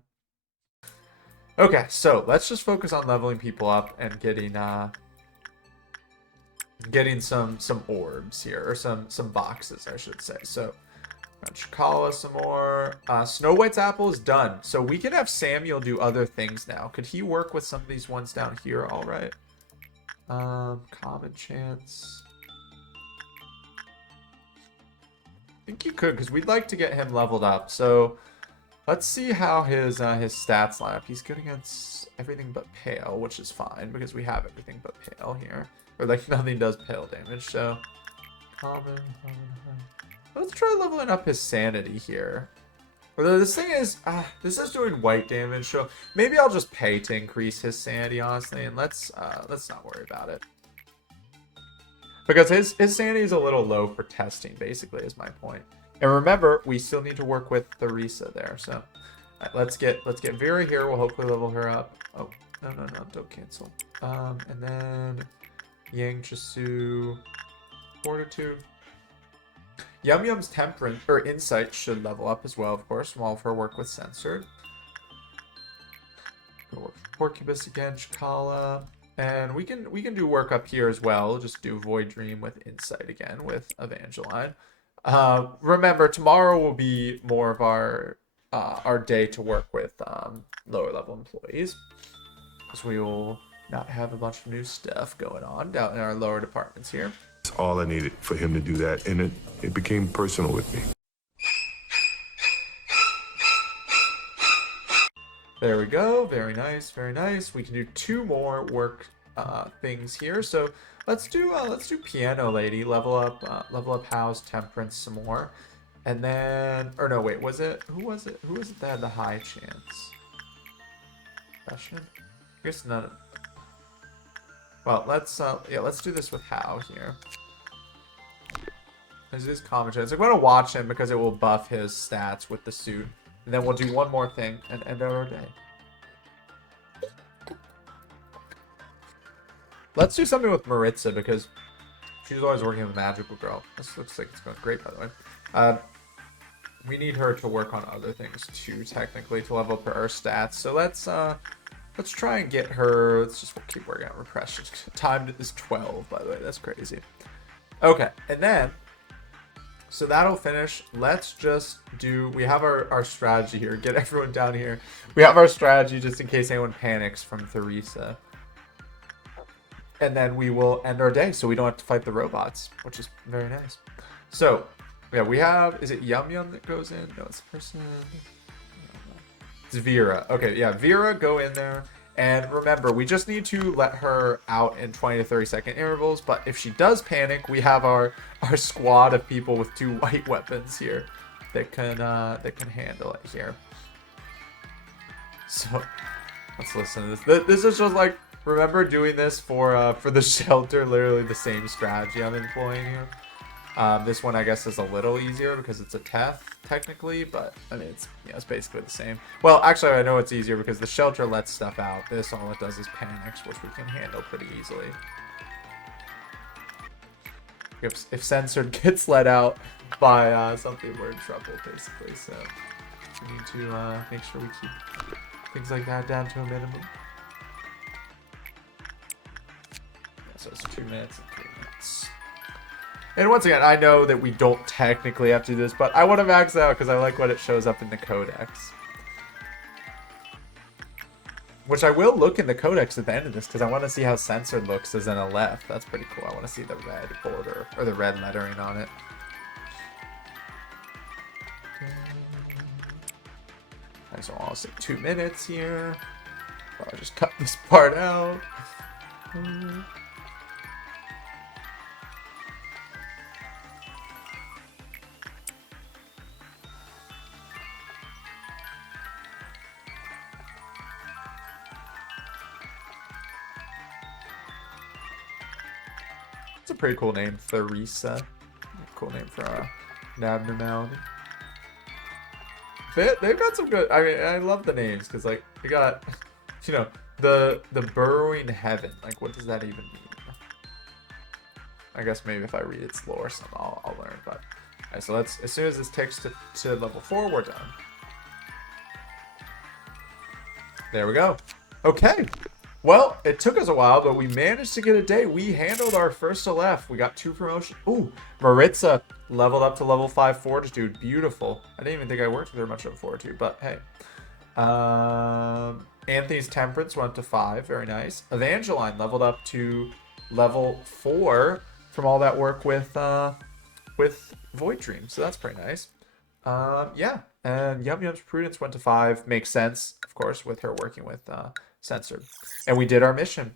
Okay, so let's just focus on leveling people up and getting some orbs here, or some boxes, I should say. So Chikala some more. Snow White's apple is done. So we can have Samuel do other things now. Could he work with some of these ones down here? All right. Common chance. I think you could, because we'd like to get him leveled up. So let's see how his stats line up. He's good against everything but pale, which is fine because we have everything but pale here. Or like nothing does pale damage. So common. Let's try leveling up his sanity here. Although this thing is, this is doing white damage, so maybe I'll just pay to increase his sanity, honestly, and let's not worry about it. Because his sanity is a little low for testing, basically, is my point. And remember, we still need to work with Theresa there, so let's get Vera here. We'll hopefully level her up. Oh, no, don't cancel. And then Yang Chisu, Fortitude. Yum Yum's Temperance or Insight should level up as well, of course, from all of her work with Censored. Go work with Porcupus again, Chikala. And we can do work up here as well. Just do Void Dream with Insight again with Evangeline. Remember, tomorrow will be more of our day to work with lower level employees, because we will not have a bunch of new stuff going on down in our lower departments here. That's all I needed for him to do that, and it became personal with me. There we go. Very nice, very nice. We can do 2 more work things here. So let's do Piano Lady. Level up House, Temperance some more, and then who was it that had the high chance? Profession? I guess none. Well, let's do this with How here. This is common chance. I'm going to watch him because it will buff his stats with the suit. And then we'll do one more thing and end our day. Let's do something with Maritza because she's always working with Magical Girl. This looks like it's going great, by the way. We need her to work on other things too, technically, to level up her stats. So let's try and get her. We'll keep working on repression. Time is 12, by the way. That's crazy. Okay, and then. So that'll finish. Let's just do... We have our strategy here. Get everyone down here. We have our strategy just in case anyone panics from Theresa. And then we will end our day so we don't have to fight the robots, which is very nice. So, yeah, we have... Is it Yum Yum that goes in? No, it's a person. It's Vera. Okay, yeah, Vera, go in there. And remember, we just need to let her out in 20 to 30 second intervals. But if she does panic, we have our squad of people with 2 white weapons here that can handle it here. So let's listen to this. This is just like, remember doing this for the shelter, literally the same strategy I'm employing here. This one, I guess, is a little easier because it's a TEF, technically, but I mean, it's basically the same. Well, actually, I know it's easier because the shelter lets stuff out. This, all it does is panics, which we can handle pretty easily. If Censored gets let out by something, we're in trouble, basically. So we need to make sure we keep things like that down to a minimum. Yeah, so it's 2 minutes and 3 minutes. And once again, I know that we don't technically have to do this, but I want to max out because I like what it shows up in the codex. Which I will look in the codex at the end of this because I want to see how Censored looks as an Aleph. That's pretty cool. I want to see the red border or the red lettering on it. Alright, so I'll say 2 minutes here. I'll just cut this part out. It's a pretty cool name, Theresa. Cool name for an abnormality. They've got some good. I mean, I love the names because like they got, you know, the burrowing heaven. Like, what does that even mean? I guess maybe if I read its lore, some I'll learn. But alright, so let's, as soon as this takes to level 4, we're done. There we go. Okay. Well, it took us a while, but we managed to get a day. We handled our first Aleph. We got 2 promotions. Ooh, Maritza leveled up to level 5 Fortitude. Beautiful. I didn't even think I worked with her much of Fortitude, but hey. Anthony's Temperance went to 5. Very nice. Evangeline leveled up to level 4 from all that work with Void Dream. So that's pretty nice. Yeah. And Yum Yum's Prudence went to 5. Makes sense, of course, with her working with Censored. And we did our mission.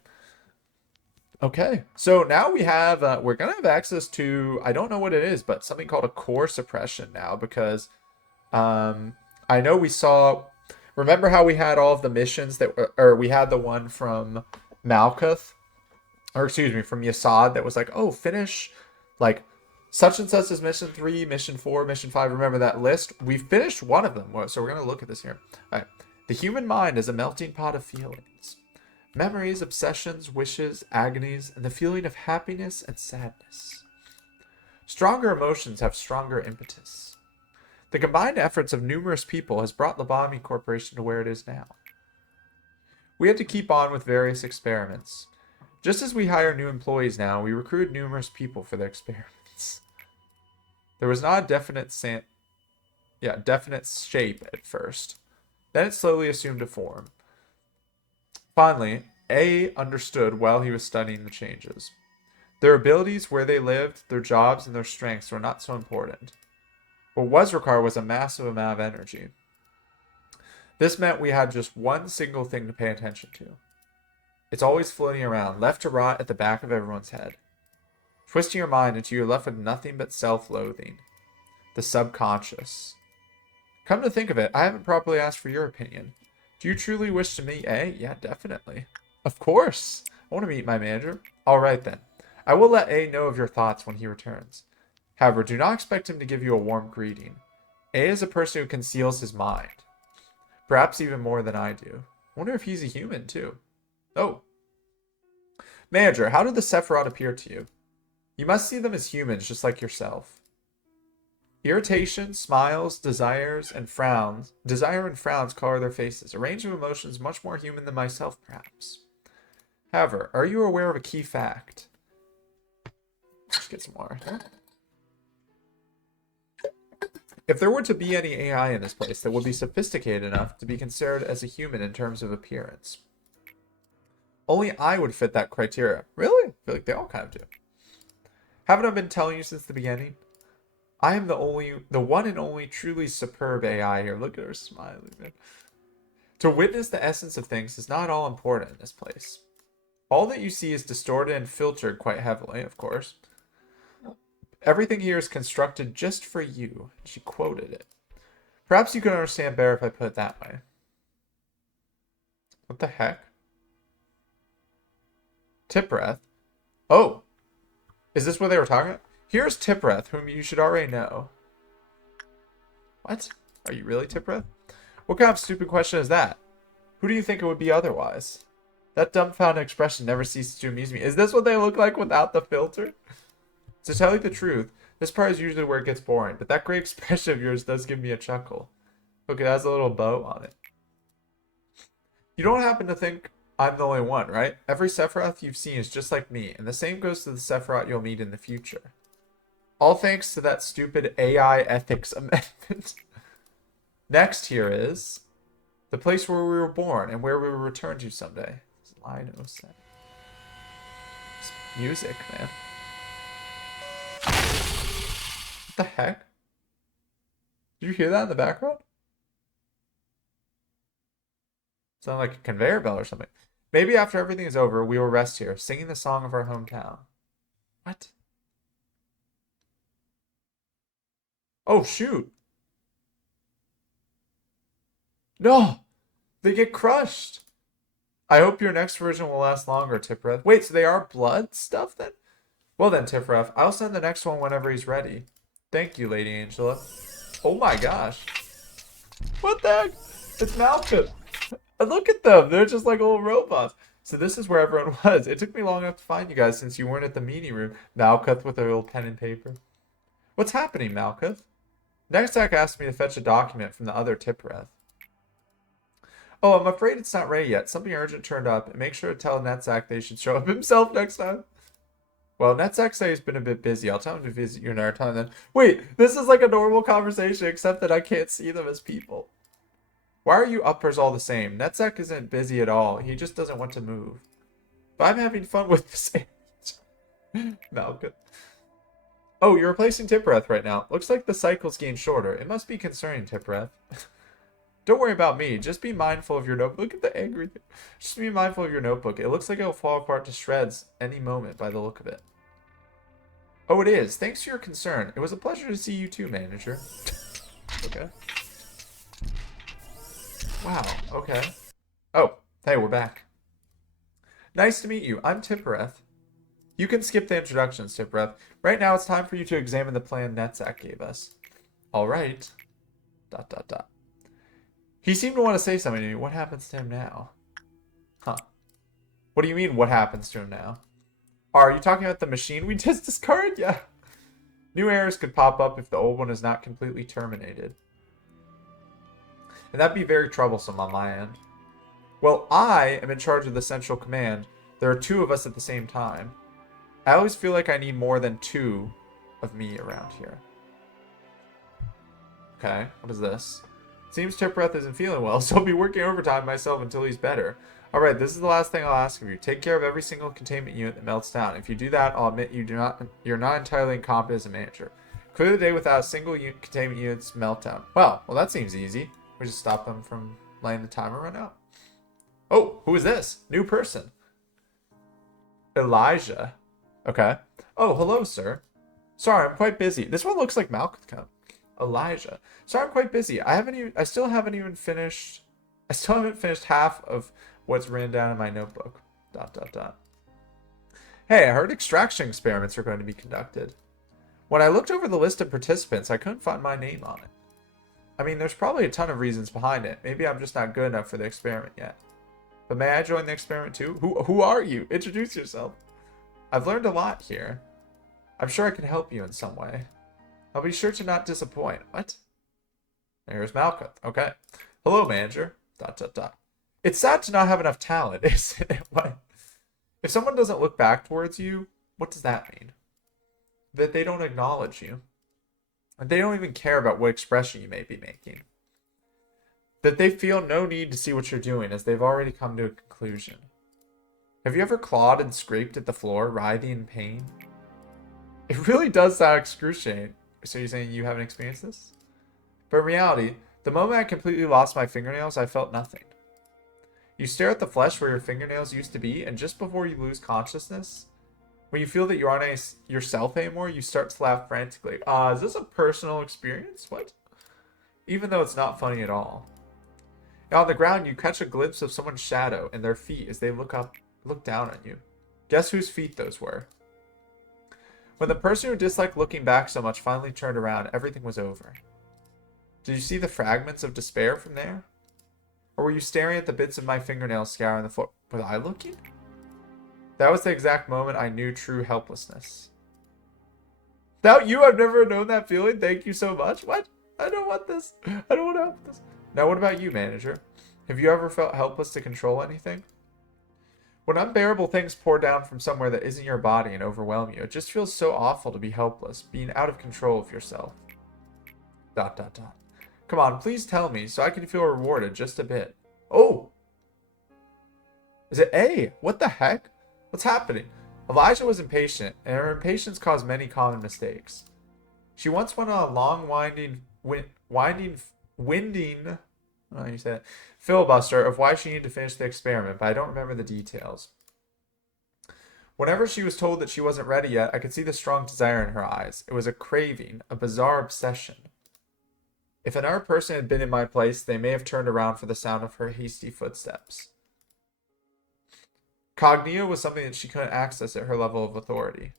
Okay, so now we have we're gonna have access to, I don't know what it is, but something called a core suppression now, because I know we saw, remember how we had all of the missions that were, or we had the one from Malkuth, or excuse me, from Yasad that was like, oh, finish like such and such as mission 3, mission 4, mission 5. Remember that list? We finished one of them, so we're gonna look at this here. All right. The human mind is a melting pot of feelings. Memories, obsessions, wishes, agonies, and the feeling of happiness and sadness. Stronger emotions have stronger impetus. The combined efforts of numerous people has brought Lobotomy Corporation to where it is now. We had to keep on with various experiments. Just as we hire new employees now, we recruit numerous people for their experiments. There was not a definite shape at first. Then it slowly assumed a form. Finally, A understood while he was studying the changes. Their abilities, where they lived, their jobs, and their strengths were not so important. What was required was a massive amount of energy. This meant we had just one single thing to pay attention to. It's always floating around, left to rot at the back of everyone's head, twisting your mind until you're left with nothing but self-loathing. The subconscious. Come to think of it, I haven't properly asked for your opinion. Do you truly wish to meet A? Yeah, definitely. Of course. I want to meet my manager. All right, then. I will let A know of your thoughts when he returns. However, do not expect him to give you a warm greeting. A is a person who conceals his mind. Perhaps even more than I do. I wonder if he's a human, too. Oh. Manager, how did the Sephiroth appear to you? You must see them as humans, just like yourself. Irritation, smiles, desire and frowns color their faces, a range of emotions much more human than myself, perhaps. However, are you aware of a key fact? Let's get some water. If there were to be any AI in this place that would be sophisticated enough to be considered as a human in terms of appearance, only I would fit that criteria. Really? I feel like they all kind of do. Haven't I been telling you since the beginning? I am the one and only truly superb AI here. Look at her smiling, man. To witness the essence of things is not all important in this place. All that you see is distorted and filtered quite heavily, of course. Everything here is constructed just for you. She quoted it. Perhaps you can understand better if I put it that way. What the heck? Tipreth? Oh! Is this what they were talking about? Here's Tipreth, whom you should already know. What? Are you really Tipreth? What kind of stupid question is that? Who do you think it would be otherwise? That dumbfounded expression never ceases to amuse me. Is this what they look like without the filter? To tell you the truth, this part is usually where it gets boring, but that great expression of yours does give me a chuckle. Look, it has a little bow on it. You don't happen to think I'm the only one, right? Every Sephiroth you've seen is just like me, and the same goes to the Sephiroth you'll meet in the future. All thanks to that stupid AI ethics amendment. Next here is the place where we were born and where we will return to someday. Line 07. Music, man. What the heck? Did you hear that in the background? Sound like a conveyor belt or something. Maybe after everything is over, we will rest here, singing the song of our hometown. What? Oh, shoot. No! They get crushed! I hope your next version will last longer, Tipreth. Wait, so they are blood stuff then? Well then, Tipreth, I'll send the next one whenever he's ready. Thank you, Lady Angela. Oh my gosh. What the heck? It's Malcolm. And look at them. They're just like little robots. So this is where everyone was. It took me long enough to find you guys since you weren't at the meeting room. Malkuth with a little pen and paper. What's happening, Malkuth? Nextac asked me to fetch a document from the other Tipreth. Oh, I'm afraid it's not ready yet. Something urgent turned up. And make sure to tell Netzak they should show up himself next time. Well, Netzak said he's been a bit busy. I'll tell him to visit you another time then. Wait, this is like a normal conversation except that I can't see them as people. Why are you uppers all the same? Netzak isn't busy at all. He just doesn't want to move. But I'm having fun with the same. Malcolm. Oh, you're replacing Tipreth right now. Looks like the cycle's getting shorter. It must be concerning, Tipreth. Don't worry about me. Just be mindful of your notebook. Look at the angry thing. Just be mindful of your notebook. It looks like it'll fall apart to shreds any moment by the look of it. Oh, it is. Thanks for your concern. It was a pleasure to see you too, manager. Okay. Wow. Okay. Oh, hey, we're back. Nice to meet you. I'm Tipreth. You can skip the introductions, Tipreth. Right now, it's time for you to examine the plan Netzak gave us. All right. ... He seemed to want to say something to me. What happens to him now? Huh. What do you mean, what happens to him now? Are you talking about the machine we just discarded? Yeah. New errors could pop up if the old one is not completely terminated. And that'd be very troublesome on my end. Well, I am in charge of the central command. There are two of us at the same time. I always feel like I need more than two of me around here. Okay, what is this? Seems Tipreth isn't feeling well, so I'll be working overtime myself until he's better. Alright, this is the last thing I'll ask of you. Take care of every single containment unit that melts down. If you do that, I'll admit you're not entirely incompetent as a manager. Clear the day without a single containment unit's meltdown. Well, that seems easy. We just stop them from letting the timer run out. Oh, who is this? New person. Elijah. Okay. Oh, hello, sir. Sorry, I'm quite busy. This one looks like Malcolm. Elijah. Sorry, I'm quite busy. I still haven't finished half of what's written down in my notebook. ... Hey, I heard extraction experiments are going to be conducted. When I looked over the list of participants, I couldn't find my name on it. I mean, there's probably a ton of reasons behind it. Maybe I'm just not good enough for the experiment yet. But may I join the experiment too? Who are you? Introduce yourself. I've learned a lot here. I'm sure I can help you in some way. I'll be sure to not disappoint. What? There's Malkuth. Okay. Hello, manager. ... It's sad to not have enough talent, isn't it? What? If someone doesn't look back towards you, what does that mean? That they don't acknowledge you. And they don't even care about what expression you may be making. That they feel no need to see what you're doing as they've already come to a conclusion. Have you ever clawed and scraped at the floor, writhing in pain? It really does sound excruciating. So you're saying you haven't experienced this? But in reality, the moment I completely lost my fingernails, I felt nothing. You stare at the flesh where your fingernails used to be, and just before you lose consciousness, when you feel that you aren't yourself anymore, you start to laugh frantically. Is this a personal experience? What? Even though it's not funny at all. And on the ground, you catch a glimpse of someone's shadow and their feet as they look down on you. Guess whose feet those were? When the person who disliked looking back so much finally turned around, everything was over. Did you see the fragments of despair from there? Or were you staring at the bits of my fingernails scouring the floor? Was I looking? That was the exact moment I knew true helplessness. Without you, I've never known that feeling. Thank you so much. What? I don't want this. I don't want to help this. Now, what about you, manager? Have you ever felt helpless to control anything? When unbearable things pour down from somewhere that isn't your body and overwhelm you, it just feels so awful to be helpless, being out of control of yourself. ... Come on, please tell me, so I can feel rewarded just a bit. Oh! Is it A? What the heck? What's happening? Elijah was impatient, and her impatience caused many common mistakes. She once went on a long, winding, oh, you said it, filibuster of why she needed to finish the experiment, but I don't remember the details. Whenever she was told that she wasn't ready yet, I could see the strong desire in her eyes. It was a craving, a bizarre obsession. If another person had been in my place, they may have turned around for the sound of her hasty footsteps. Cognito was something that she couldn't access at her level of authority.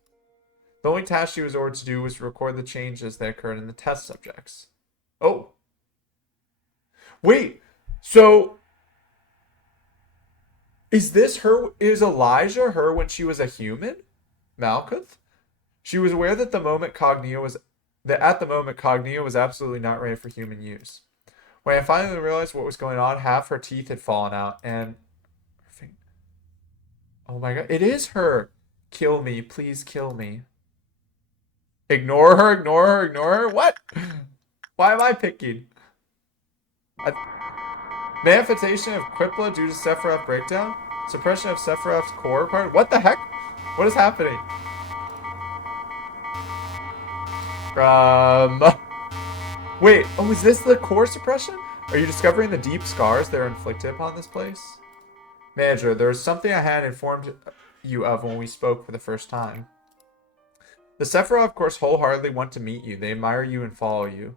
The only task she was ordered to do was to record the changes that occurred in the test subjects. Oh. Wait, so is this her? Is Elijah her when she was a human? Malkuth? She was aware that at the moment Cognito was absolutely not ready for human use. When I finally realized what was going on, half her teeth had fallen out, and oh my god, it is her! Kill me, please kill me. Ignore her, ignore her, ignore her? What? Why am I picking? Manifestation of Qipla due to Sephiroth breakdown? Suppression of Sephiroth's core part? What the heck? What is happening? Wait, oh, is this the core suppression? Are you discovering the deep scars that are inflicted upon this place? Manager, there is something I had informed you of when we spoke for the first time. The Sephiroth, of course, wholeheartedly want to meet you. They admire you and follow you.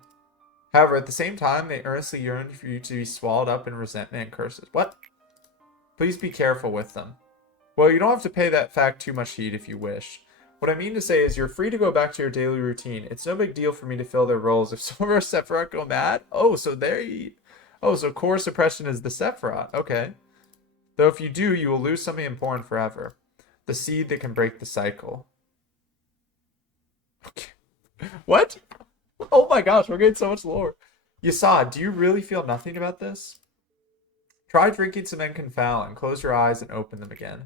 However, at the same time, they earnestly yearn for you to be swallowed up in resentment and curses. What? Please be careful with them. Well, you don't have to pay that fact too much heed if you wish. What I mean to say is you're free to go back to your daily routine. It's no big deal for me to fill their roles. If some of our Sephiroth go mad, so core suppression is the Sephiroth. Okay. Though if you do, you will lose something important forever. The seed that can break the cycle. Okay. What? Oh my gosh, we're getting so much lore. Yasad, do you really feel nothing about this? Try drinking some Enconfal and close your eyes and open them again.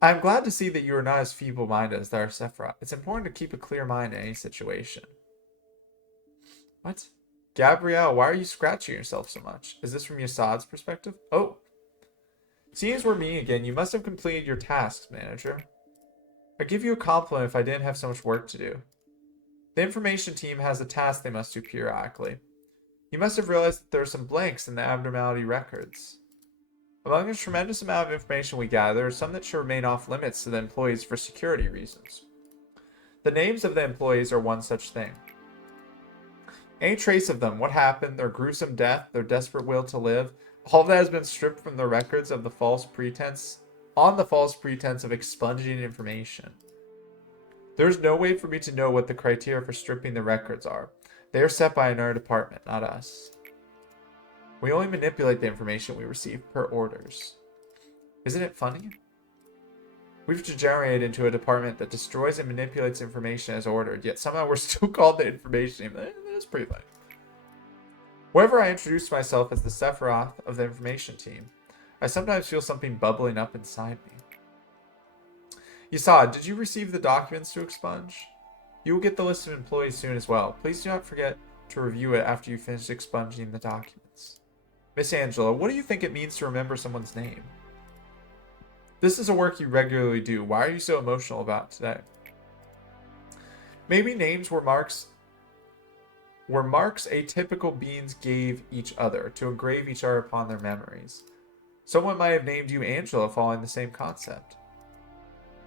I am glad to see that you are not as feeble-minded as our Sephiroth. It's important to keep a clear mind in any situation. What? Gabrielle, why are you scratching yourself so much? Is this from Yasad's perspective? Oh. Seeing as we're meeting again, you must have completed your tasks, manager. I'd give you a compliment if I didn't have so much work to do. The information team has a task they must do periodically. You must have realized that there are some blanks in the abnormality records. Among the tremendous amount of information we gather, there are some that should remain off limits to the employees for security reasons. The names of the employees are one such thing. Any trace of them, what happened, their gruesome death, their desperate will to live, all of that has been stripped from the records of the false pretense, on the false pretense of expunging information. There's no way for me to know what the criteria for stripping the records are. They are set by another department, not us. We only manipulate the information we receive per orders. Isn't it funny? We've degenerated into a department that destroys and manipulates information as ordered, yet somehow we're still called the information team. That's pretty funny. Whenever I introduce myself as the Sephiroth of the information team, I sometimes feel something bubbling up inside me. Yasad, did you receive the documents to expunge? You will get the list of employees soon as well. Please do not forget to review it after you finish expunging the documents. Miss Angela, what do you think it means to remember someone's name? This is a work you regularly do. Why are you so emotional about it today? Maybe names were marks atypical beings gave each other to engrave each other upon their memories. Someone might have named you Angela following the same concept.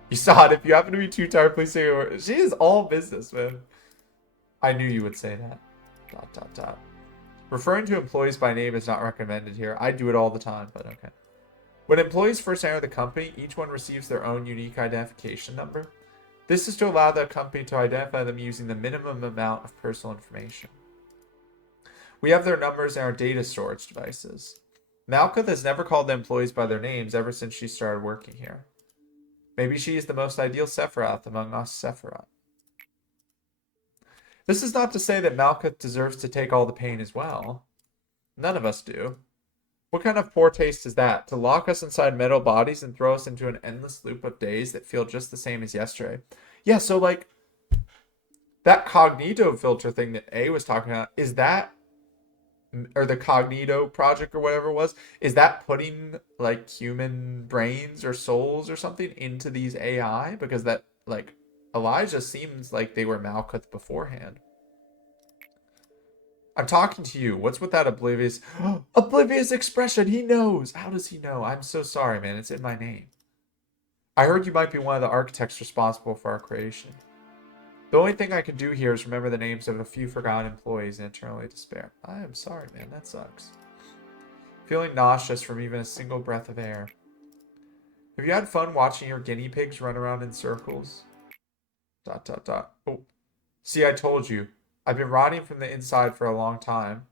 You saw it. If you happen to be too tired, please say your word. She is all business, man. I knew you would say that. ... Referring to employees by name is not recommended here. I do it all the time, but okay. When employees first enter the company, each one receives their own unique identification number. This is to allow the company to identify them using the minimum amount of personal information. We have their numbers in our data storage devices. Malkuth has never called the employees by their names ever since she started working here. Maybe she is the most ideal Sephiroth among us Sephiroth. This is not to say that Malkuth deserves to take all the pain as well. None of us do. What kind of poor taste is that? To lock us inside metal bodies and throw us into an endless loop of days that feel just the same as yesterday. Yeah, so like that cognito filter thing that A was talking about, is that, or the cognito project or whatever it was, is that putting like human brains or souls or something into these AI? Because that, like, Elijah seems like they were Malkuth beforehand. I'm talking to you. What's with that oblivious oblivious expression? He knows. How does he know? I'm so sorry, man. It's in my name. I heard you might be one of the architects responsible for our creation. The only thing I can do here is remember the names of a few forgotten employees and eternally despair. I am sorry, man. That sucks. Feeling nauseous from even a single breath of air. Have you had fun watching your guinea pigs run around in circles? ... Oh. See, I told you. I've been rotting from the inside for a long time.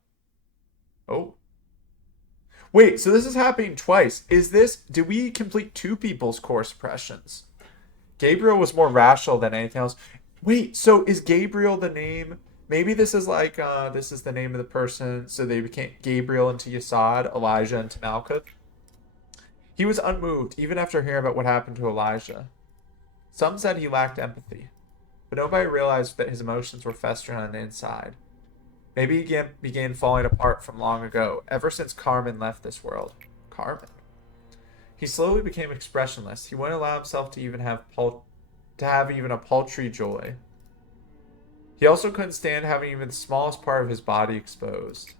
Oh. Wait, so this is happening twice. Did we complete two people's core suppressions? Gabriel was more rational than anything else. Wait, so is Gabriel the name? Maybe this is like, this is the name of the person, so they became Gabriel into Yasad, Elijah into Malkuth. He was unmoved, even after hearing about what happened to Elijah. Some said he lacked empathy, but nobody realized that his emotions were festering on the inside. Maybe he began falling apart from long ago, ever since Carmen left this world. Carmen? He slowly became expressionless. He wouldn't allow himself to even have even a paltry joy. He also couldn't stand having even the smallest part of his body exposed.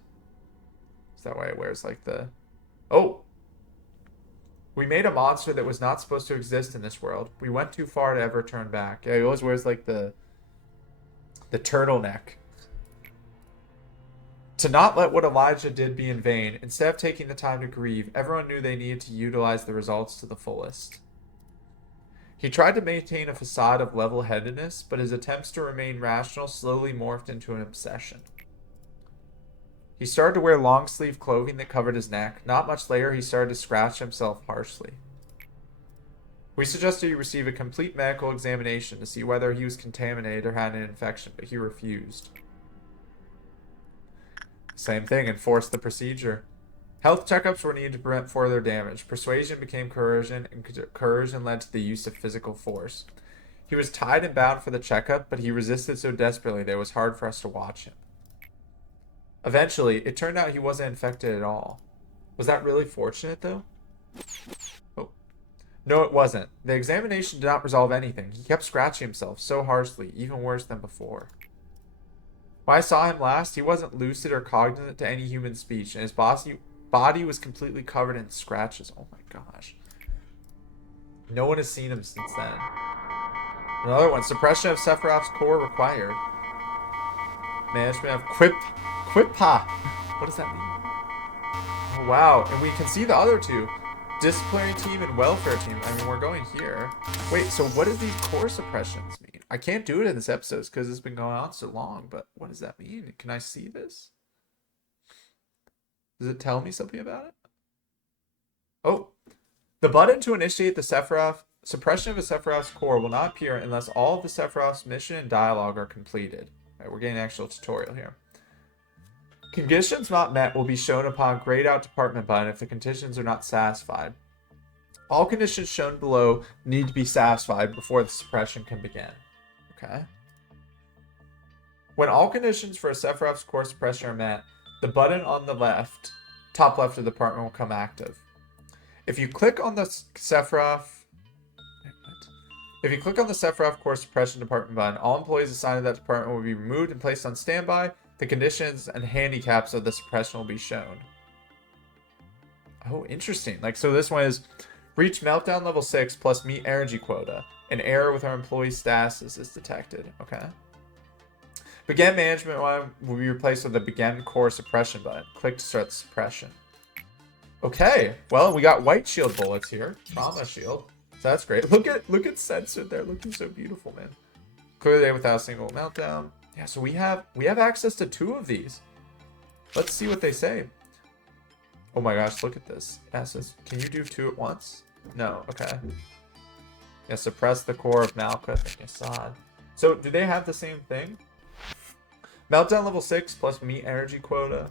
Is that why it wears like the... Oh! We made a monster that was not supposed to exist in this world. We went too far to ever turn back. Yeah, he always wears like the turtleneck. To not let what Elijah did be in vain, instead of taking the time to grieve, everyone knew they needed to utilize the results to the fullest. He tried to maintain a facade of level-headedness, but his attempts to remain rational slowly morphed into an obsession. He started to wear long-sleeve clothing that covered his neck. Not much later, he started to scratch himself harshly. We suggested he receive a complete medical examination to see whether he was contaminated or had an infection, but he refused. Same thing, enforced the procedure. Health checkups were needed to prevent further damage. Persuasion became coercion, and coercion led to the use of physical force. He was tied and bound for the checkup, but he resisted so desperately that it was hard for us to watch him. Eventually, it turned out he wasn't infected at all. Was that really fortunate, though? Oh. No, it wasn't. The examination did not resolve anything. He kept scratching himself so harshly, even worse than before. When I saw him last, he wasn't lucid or cognizant to any human speech, and his body was completely covered in scratches. Oh my gosh. No one has seen him since then. Another one. Suppression of Sephiroth's core required. Management of Quippa. What does that mean? Oh, wow. And we can see the other two. Disciplinary team and welfare team. I mean, we're going here. Wait, so what do these core suppressions mean? I can't do it in this episode because it's been going on so long, but what does that mean? Can I see this? Does it tell me something about it? Oh. The button to initiate the suppression of a Sephiroth's core will not appear unless all of the Sephiroth's mission and dialogue are completed. All right, we're getting an actual tutorial here. Conditions not met will be shown upon grayed out department button if the conditions are not satisfied. All conditions shown below need to be satisfied before the suppression can begin. Okay. When all conditions for a Sephiroth's core suppression are met, the button on the left, top left of the department will come active. If you click on the Sephiroth core suppression department button, all employees assigned to that department will be removed and placed on standby. The conditions and handicaps of the suppression will be shown. Oh, interesting. Like, so this one is reach meltdown level 6 plus meet energy quota. An error with our employee status is detected. Okay. Begin management one will be replaced with the begin core suppression button. Click to start the suppression. Okay. Well, we got white shield bullets here. Trauma shield. So that's great. Look at Censored there, looking so beautiful, man. Clearly without a single meltdown. Yeah, so we have access to 2 of these. Let's see what they say. Oh my gosh, look at this. Yeah, so can you do 2 at once? No, okay. Yeah, suppress the core of Malkuth and Yasad. So do they have the same thing? Meltdown level 6 plus meet energy quota.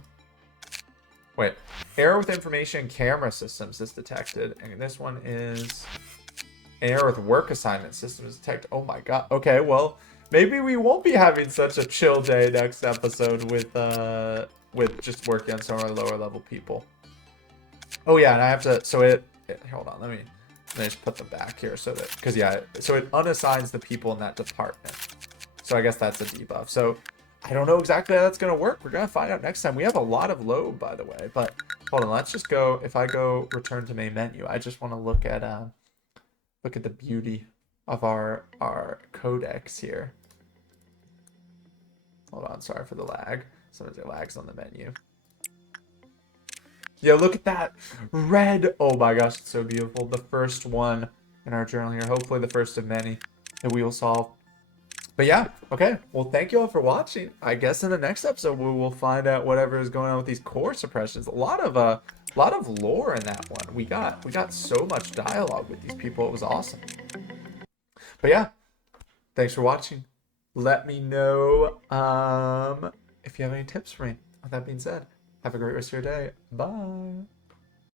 Wait, error with information camera systems is detected. And this one is error with work assignment systems detected. Oh my god. Okay, well, maybe we won't be having such a chill day next episode with just working on some of our lower level people. Oh yeah, and I have to, so hold on, let me just put them back here so that, because yeah, so it unassigns the people in that department. So I guess that's a debuff. So I don't know exactly how that's going to work. We're going to find out next time. We have a lot of load, by the way, but hold on, let's just go, if I go return to main menu, I just want to look at the beauty of our codex here. Hold on, sorry for the lag. Sometimes it lags on the menu. Yeah, look at that red. Oh my gosh, it's so beautiful. The first one in our journal here. Hopefully the first of many that we will solve. But yeah, okay. Well, thank you all for watching. I guess in the next episode we will find out whatever is going on with these core suppressions. A lot of lore in that one. We got so much dialogue with these people. It was awesome. But yeah, thanks for watching. Let me know if you have any tips for me. With that being said, have a great rest of your day. Bye.